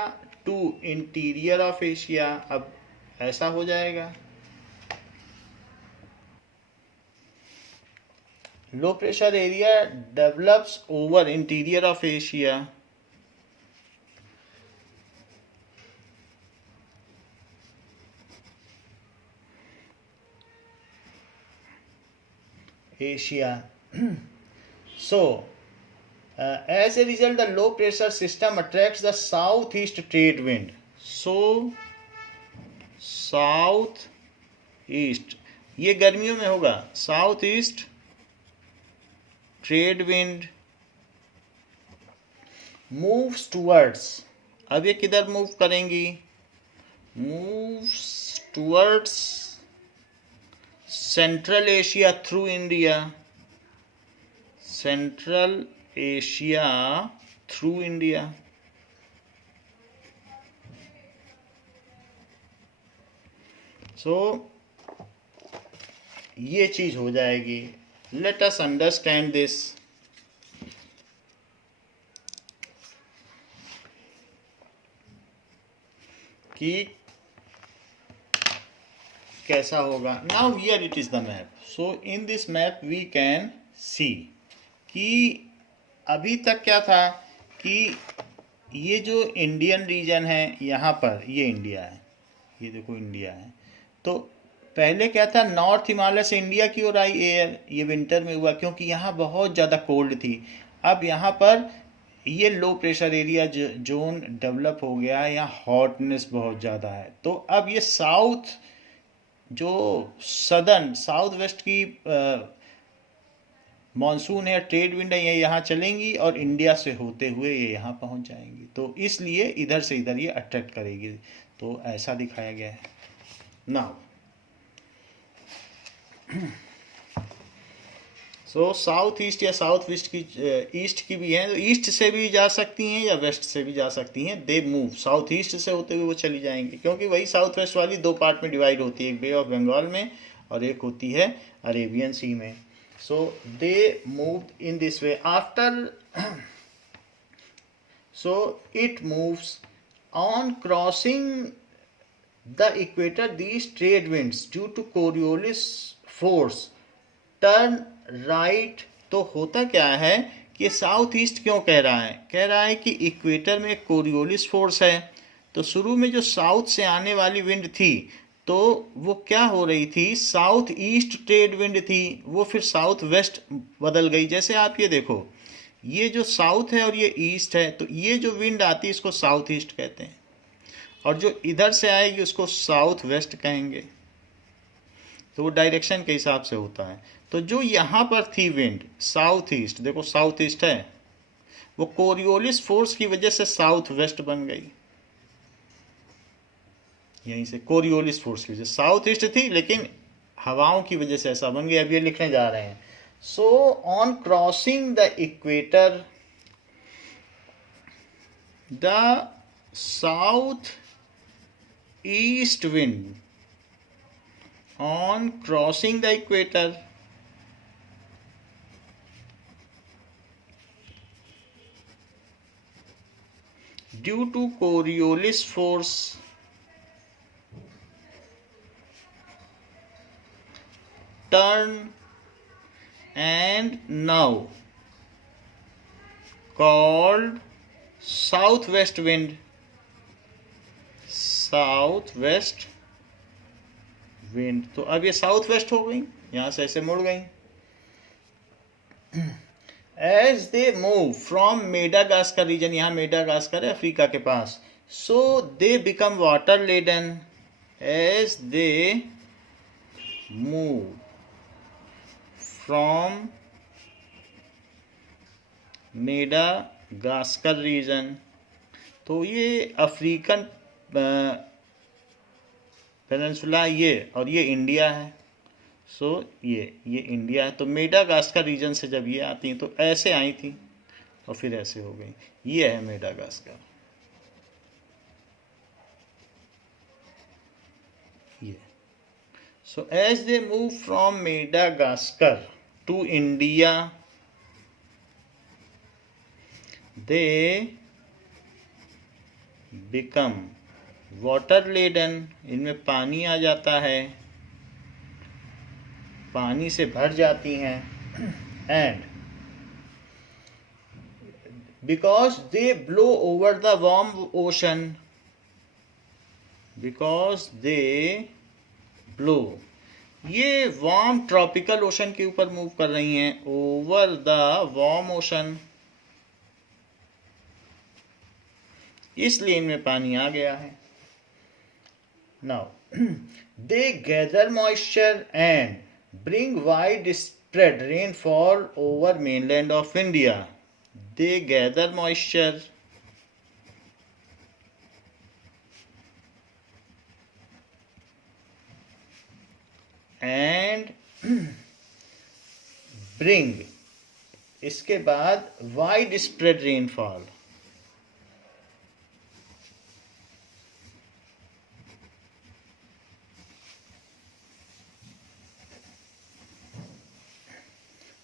to interior of Asia. अब ऐसा हो जाएगा. लो pressure area develops over interior of Asia. Asia. So, as a result, the low pressure system attracts the southeast trade wind. So, south east, ये गर्मियों में होगा. South east trade wind moves towards. अब ये किधर मूव करेंगी? Moves towards central Asia through India. Central Asia through India. So ये चीज हो जाएगी. Let us understand this. कि कैसा होगा. Now here it is the map. So in this map we can see कि अभी तक क्या था कि ये जो इंडियन रीजन है यहाँ पर, ये इंडिया है. ये देखो इंडिया है. तो पहले क्या था, नॉर्थ हिमालय से इंडिया की ओर आई एयर. ये विंटर में हुआ क्योंकि यहाँ बहुत ज़्यादा कोल्ड थी. अब यहाँ पर ये लो प्रेशर एरिया जोन डेवलप हो गया है. यहाँ हॉटनेस बहुत ज़्यादा है. तो अब ये साउथ जो सदर्न साउथ वेस्ट की मॉनसून है, ट्रेड विंड है, ये यहाँ चलेंगी और इंडिया से होते हुए ये यहाँ पहुँच जाएंगी. तो इसलिए इधर से इधर ये अट्रैक्ट करेगी. तो ऐसा दिखाया गया है. नाउ सो साउथ ईस्ट या साउथ वेस्ट की ईस्ट की भी है. तो ईस्ट से भी जा सकती हैं या वेस्ट से भी जा सकती हैं. दे मूव साउथ ईस्ट से होते हुए वो चली जाएंगी क्योंकि वही साउथ वेस्ट वाली दो पार्ट में डिवाइड होती है. एक बे ऑफ बंगाल में और एक होती है अरेबियन सी में. So they move in this way. After so it moves on crossing the equator. These trade winds due to Coriolis force turn right. तो होता क्या है कि साउथ ईस्ट क्यों कह रहा है? कह रहा है कि इक्वेटर में कोरियोलिस फोर्स है. तो शुरू में जो साउथ से आने वाली विंड थी तो वो क्या हो रही थी, साउथ ईस्ट ट्रेड विंड थी. वो फिर साउथ वेस्ट बदल गई. जैसे आप ये देखो, ये जो साउथ है और ये ईस्ट है, तो ये जो विंड आती है इसको साउथ ईस्ट कहते हैं और जो इधर से आएगी उसको साउथ वेस्ट कहेंगे. तो वो डायरेक्शन के हिसाब से होता है. तो जो यहाँ पर थी विंड साउथ ईस्ट, देखो साउथ ईस्ट है, वो कोरियोलिस फोर्स की वजह से साउथ वेस्ट बन गई. यहीं से कोरियोलिस फोर्स की वजह से साउथ ईस्ट थी लेकिन हवाओं की वजह से ऐसा बन गया. अब ये लिखने जा रहे हैं. So on crossing the equator the south east wind on crossing the equator due to Coriolis force turn and now called south west wind, south west wind, तो अब ये साउथ वेस्ट हो गई, यहां से ऐसे मुड़ गई। As they move from Madagascar region, यहाँ मेडागास्कर है अफ्रीका के पास, so they become water laden. As they move from Madagascar region, तो ये अफ्रीकन पेनिनसुला ये, और ये इंडिया है, सो ये इंडिया है। तो मेडागास्कर रीजन से जब ये आती हैं तो ऐसे आई थी और फिर ऐसे हो गई, ये है मेडागास्कर, ये। So as they move from Madagascar to India, they become water laden, इनमें पानी आ जाता है, पानी से भर जाती हैं। And because they blow over the warm ocean, because they blow, ये वार्म ट्रॉपिकल ओशन के ऊपर मूव कर रही हैं, ओवर द वार्म ओशन, इसलिए इनमें पानी आ गया है। Now they gather moisture and bring widespread rainfall over mainland of India. They gather moisture and bring, इसके बाद widespread rainfall,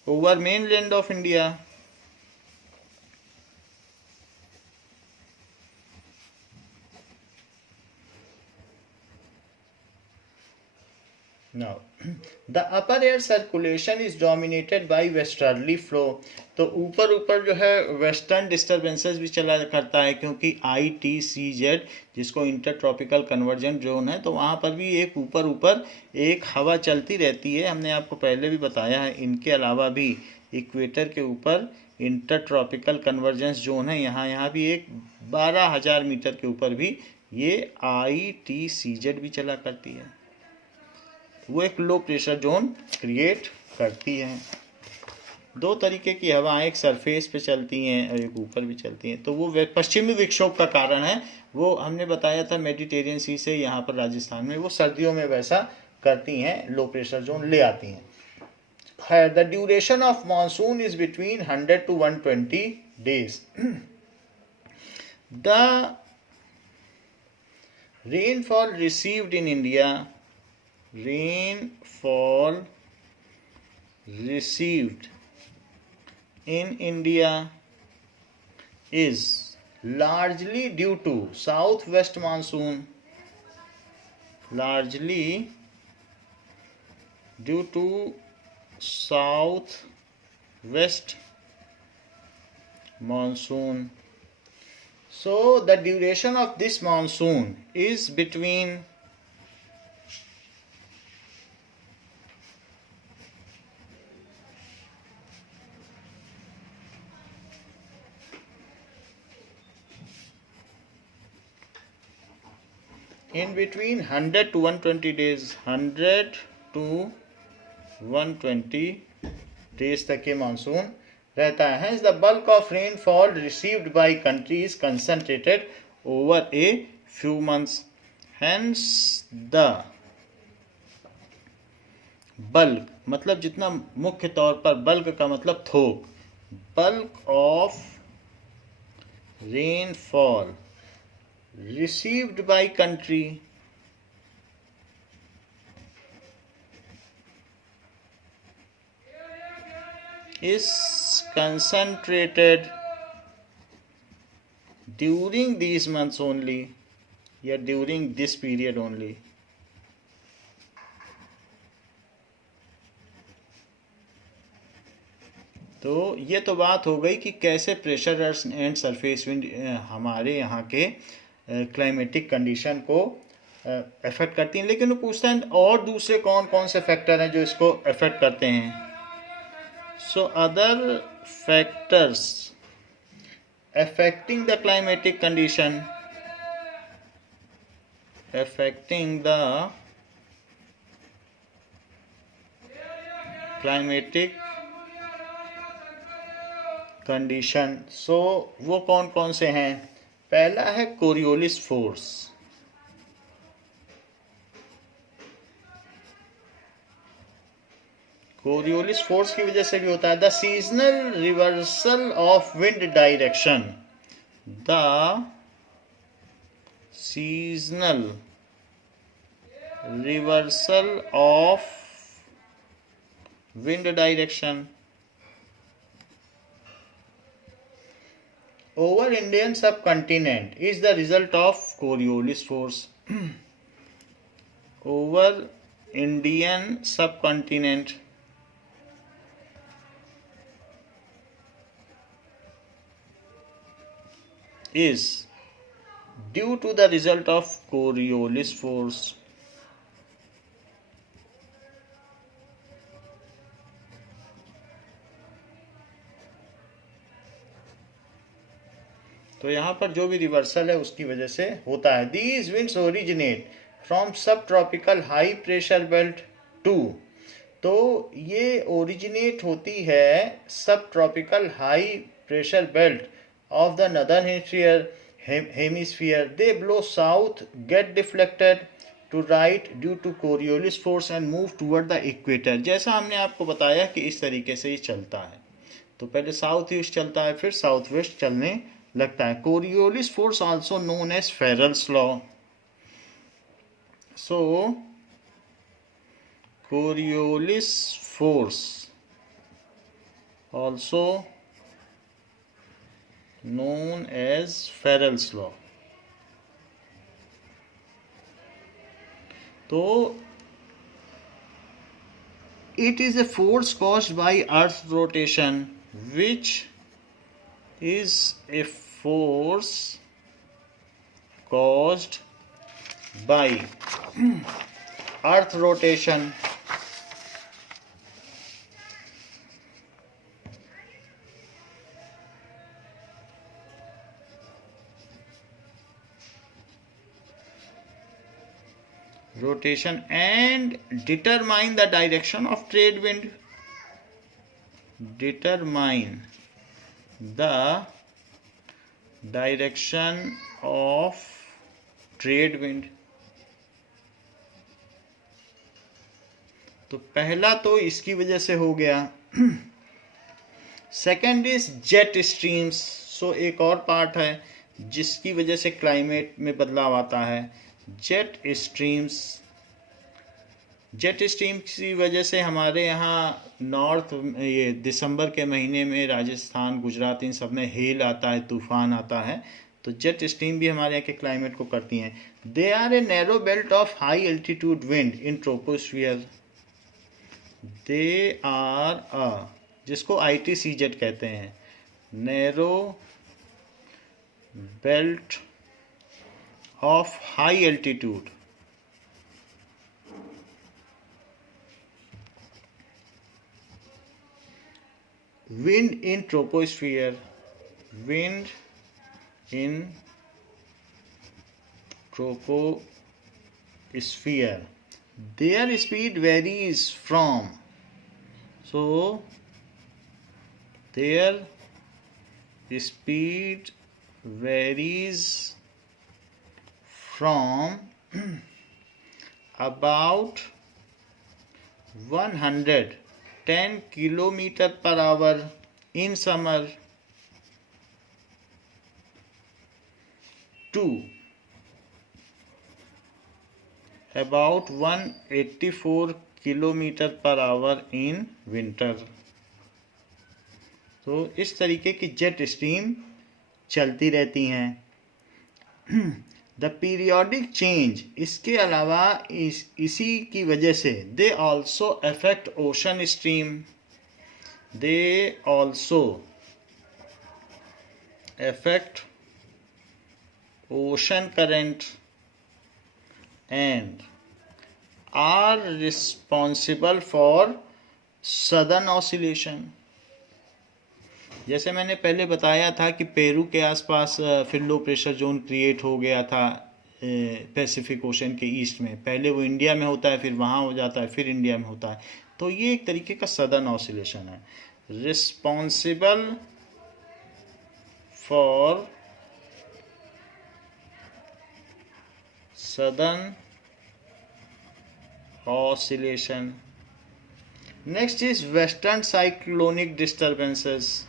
over mainland of India. Now, the upper air circulation is dominated by westerly flow. तो ऊपर ऊपर जो है western disturbances भी चला करता है, क्योंकि ITCZ जिसको इंटर ट्रॉपिकल कन्वर्जेंट जोन है, तो वहाँ पर भी एक ऊपर ऊपर एक हवा चलती रहती है। हमने आपको पहले भी बताया है, इनके अलावा भी इक्वेटर के ऊपर इंटर ट्रॉपिकल कन्वर्जेंस जोन है, यहाँ भी एक 12,000 मीटर के ऊपर भी ये ITCZ भी चला करती है, वो एक लो प्रेशर जोन क्रिएट करती है। दो तरीके की हवा, एक सरफेस पे चलती हैं और एक ऊपर भी चलती हैं। तो वो पश्चिमी विक्षोभ का कारण है, वो हमने बताया था मेडिटेरियन सी से यहाँ पर राजस्थान में वो सर्दियों में वैसा करती हैं, लो प्रेशर जोन ले आती हैं। The duration of monsoon is between 100 to 120 days. The rainfall received in India, rainfall received in India is largely due to southwest monsoon, largely due to southwest monsoon. So the duration of this monsoon is between in between 100 to 120 days, 100 to 120 days तक ये monsoon रहता है। Hence the bulk of rainfall received by country is concentrated over a few months. Hence the bulk मतलब जितना, मुख्य तौर पर bulk का मतलब थोक, bulk of rainfall received by country is concentrated during these months only, या during this period only. तो ये तो बात हो गई कि कैसे प्रेशर एंड सरफेस विंड हमारे यहाँ के क्लाइमेटिक कंडीशन को अफेक्ट करती हैं, लेकिन वो पूछता है और दूसरे कौन कौन से फैक्टर हैं जो इसको अफेक्ट करते हैं. So other factors affecting the climatic condition, affecting the climatic condition. So वो कौन कौन से हैं? पहला है कोरियोलिस फोर्स. कोरियोलिस फोर्स की वजह से भी होता है. The seasonal reversal of wind direction, the seasonal reversal of wind direction over Indian subcontinent is the result of Coriolis force. Over Indian subcontinent is due to the result of Coriolis force. तो यहाँ पर जो भी reversal है उसकी वजह से होता है. These winds originate from subtropical high pressure belt to, तो ये ओरिजिनेट होती है sub tropical high pressure belt of the northern hemisphere. They blow south, get deflected to right due to Coriolis force and move toward the equator. जैसा हमने आपको बताया कि इस तरीके से ही चलता है. तो पहले साउथ ईस्ट चलता है, फिर साउथ वेस्ट चलने लगता है. Coriolis force also known as Ferrel's law. So Coriolis force also known as Farrell's law. तो it is a force caused by Earth's rotation, which is a force caused by Earth rotation. And determine the direction of trade wind. Determine the direction of trade wind. तो पहला तो इसकी वजह से हो गया. Second is jet streams. So एक और पार्ट है जिसकी वजह से क्लाइमेट में बदलाव आता है. Jet streams. जेट स्ट्रीम्स की वजह से हमारे यहाँ नॉर्थ ये दिसंबर के महीने में राजस्थान, गुजरात, इन सब में हेल आता है, तूफान आता है. तो जेट स्ट्रीम भी हमारे यहाँ के क्लाइमेट को करती हैं. They are a narrow belt of high altitude wind in troposphere. They are जिसको ITCZ कहते हैं, narrow belt of high altitude. Wind in troposphere. Wind in troposphere. Their speed varies from, so their speed varies from about 110 kilometer per hour in summer to about 184 kilometre per hour in winter. तो इस तरीके की jet stream चलती रहती हैं. The periodic change. इसके अलावा इसी की वजह से they also affect ocean stream. They also affect ocean current and are responsible for southern oscillation. जैसे मैंने पहले बताया था कि पेरू के आसपास फिर लो प्रेशर जोन क्रिएट हो गया था पैसिफिक ओशन के ईस्ट में. पहले वो इंडिया में होता है, फिर वहाँ हो जाता है, फिर इंडिया में होता है. तो ये एक तरीके का सदर्न ऑसिलेशन है. Responsible for southern oscillation. Next is western cyclonic disturbances.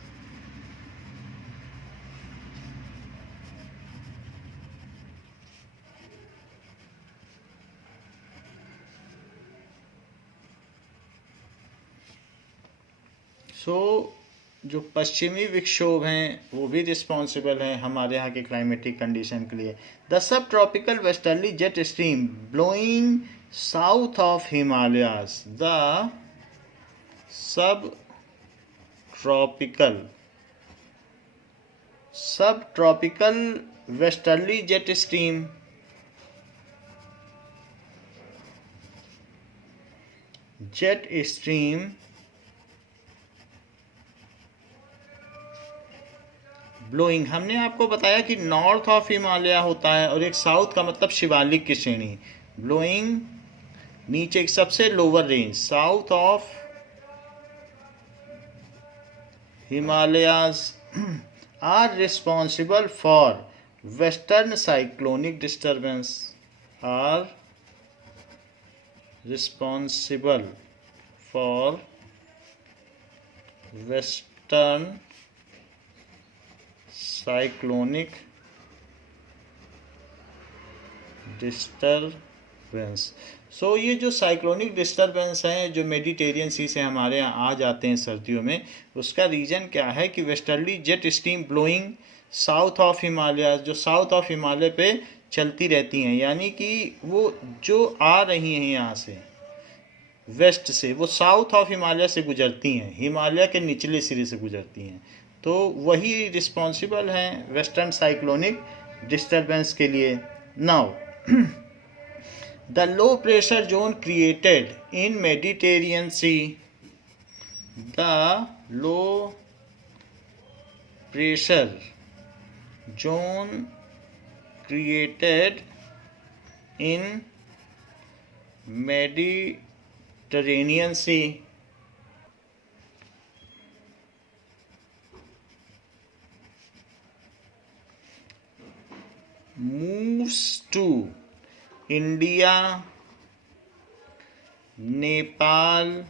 जो पश्चिमी विक्षोभ हैं वो भी रिस्पॉन्सिबल हैं हमारे यहाँ के क्लाइमेटिक कंडीशन के लिए. The sub tropical westerly jet stream blowing south of Himalayas. The sub tropical westerly jet stream blowing. हमने आपको बताया कि नॉर्थ ऑफ हिमालय होता है और एक साउथ का मतलब शिवालिक की श्रेणी. ब्लोइंग नीचे एक सबसे lower range south of Himalayas are responsible for western cyclonic disturbance. Are responsible for western cyclonic disturbance. So ये जो साइक्लोनिक डिस्टर्बेंस हैं जो मेडिटेरियन सी से हमारे यहाँ आ जाते हैं सर्दियों में, उसका रीज़न क्या है कि westerly jet stream blowing south of Himalaya, जो साउथ ऑफ हिमालय पे चलती रहती हैं, यानी कि वो जो आ रही हैं यहाँ से वेस्ट से, वो साउथ ऑफ हिमालय से गुजरती हैं, हिमालय के निचले सिरे से गुजरती हैं. तो वही रिस्पॉन्सिबल हैं वेस्टर्न साइक्लोनिक डिस्टर्बेंस के लिए. Now the low pressure zone created in Mediterranean sea. The low pressure zone created in Mediterranean sea moves to India, Nepal,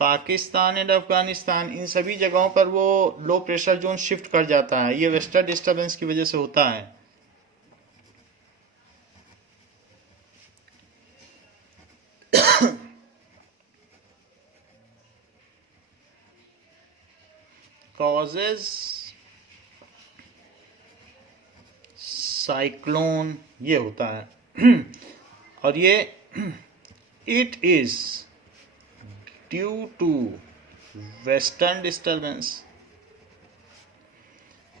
Pakistan and Afghanistan. इन सभी जगहों पर वो लो प्रेशर जोन शिफ्ट कर जाता है. ये वेस्टर्न डिस्टर्बेंस की वजह से होता है. कॉजेज साइक्लोन ये होता है और ये it is due to western disturbance.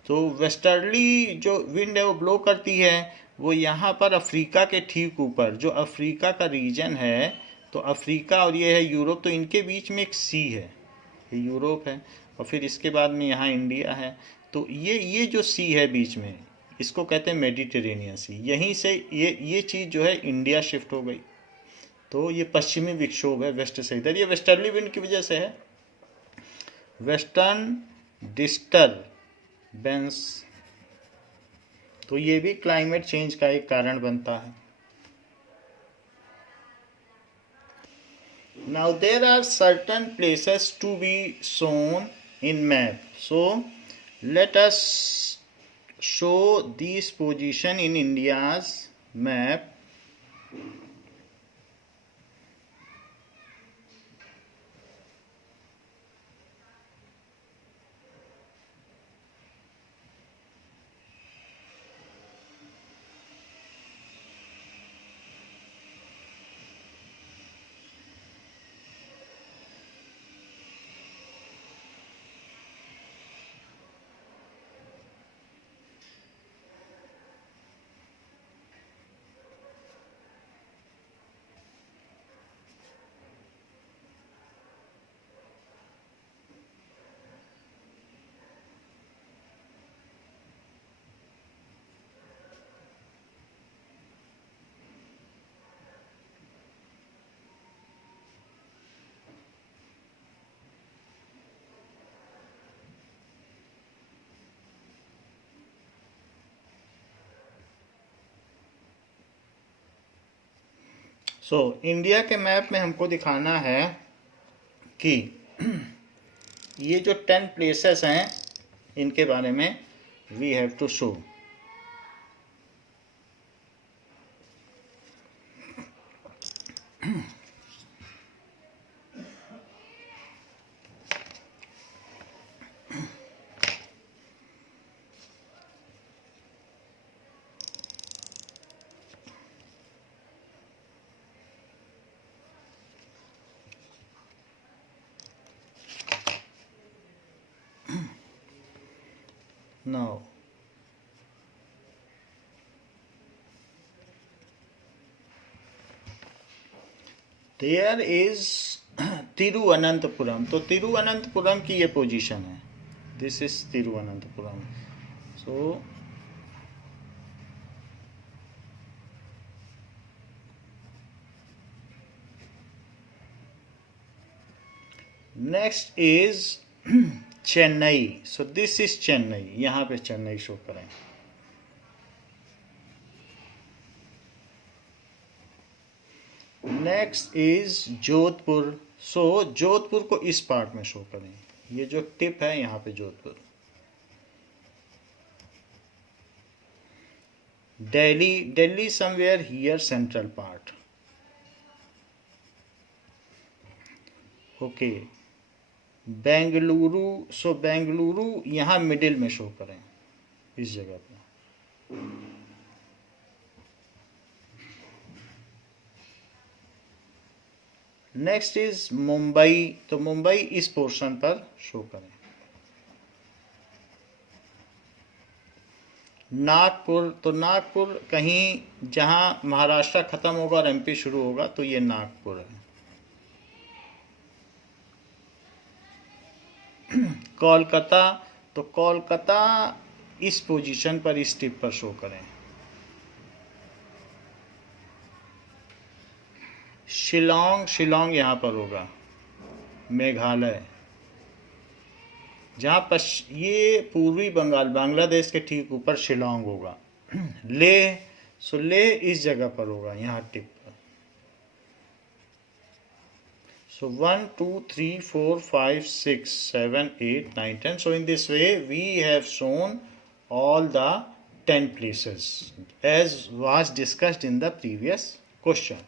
तो वेस्टर्ली जो विंड है वो ब्लो करती है, वो यहाँ पर अफ्रीका के ठीक ऊपर, जो अफ्रीका का रीजन है, तो अफ्रीका और ये है यूरोप, तो इनके बीच में एक सी है, ये यूरोप है, और फिर इसके बाद में यहाँ इंडिया है. तो ये जो सी है बीच में, इसको कहते हैं मेडिटेरेनियन सी. यहीं से ये चीज़ जो है इंडिया शिफ्ट हो गई. तो ये पश्चिमी विक्षोभ है वेस्ट से इधर, ये वेस्टर्ली विंड की वजह से है. वेस्टर्न डिस्टर्बेंस, तो ये भी क्लाइमेट चेंज का एक कारण बनता है. Now there are certain places to be shown in map. So let us show these position in India's map. India के मैप में हमको दिखाना है कि ये जो 10 प्लेसेस हैं इनके बारे में we have to show. Now, there is Thiruvananthapuram. तो तिरुवनंतपुरम की ये पोजीशन है, this is Thiruvananthapuram. So next is Chennai. So this is Chennai, यहाँ पे चेन्नई शो करें। Next is Jodhpur. So Jodhpur को इस पार्ट में शो करें, ये जो टिप है यहाँ पे Jodhpur. Delhi, Delhi somewhere here central part. Okay, Bengaluru. So Bengaluru यहाँ मिडिल में शो करें, इस जगह पे। Next is Mumbai. तो मुंबई इस पोर्शन पर शो करें। नागपुर। तो नागपुर कहीं जहां महाराष्ट्र खत्म होगा और एमपी शुरू होगा, तो ये नागपुर है। कोलकाता। तो कोलकाता इस पोजीशन पर, इस टिप पर शो करें। शिलोंग, शिलोंग यहाँ पर होगा, मेघालय। जहाँ पर ये पूर्वी बंगाल, बांग्लादेश के ठीक ऊपर शिलोंग होगा। लेह। सो लेह इस जगह पर होगा, यहाँ टिप पर। So 1, 2, 3, 4, 5, 6, 7, 8, 9, 10. So in this way we have shown all the 10 places as was discussed in the previous question.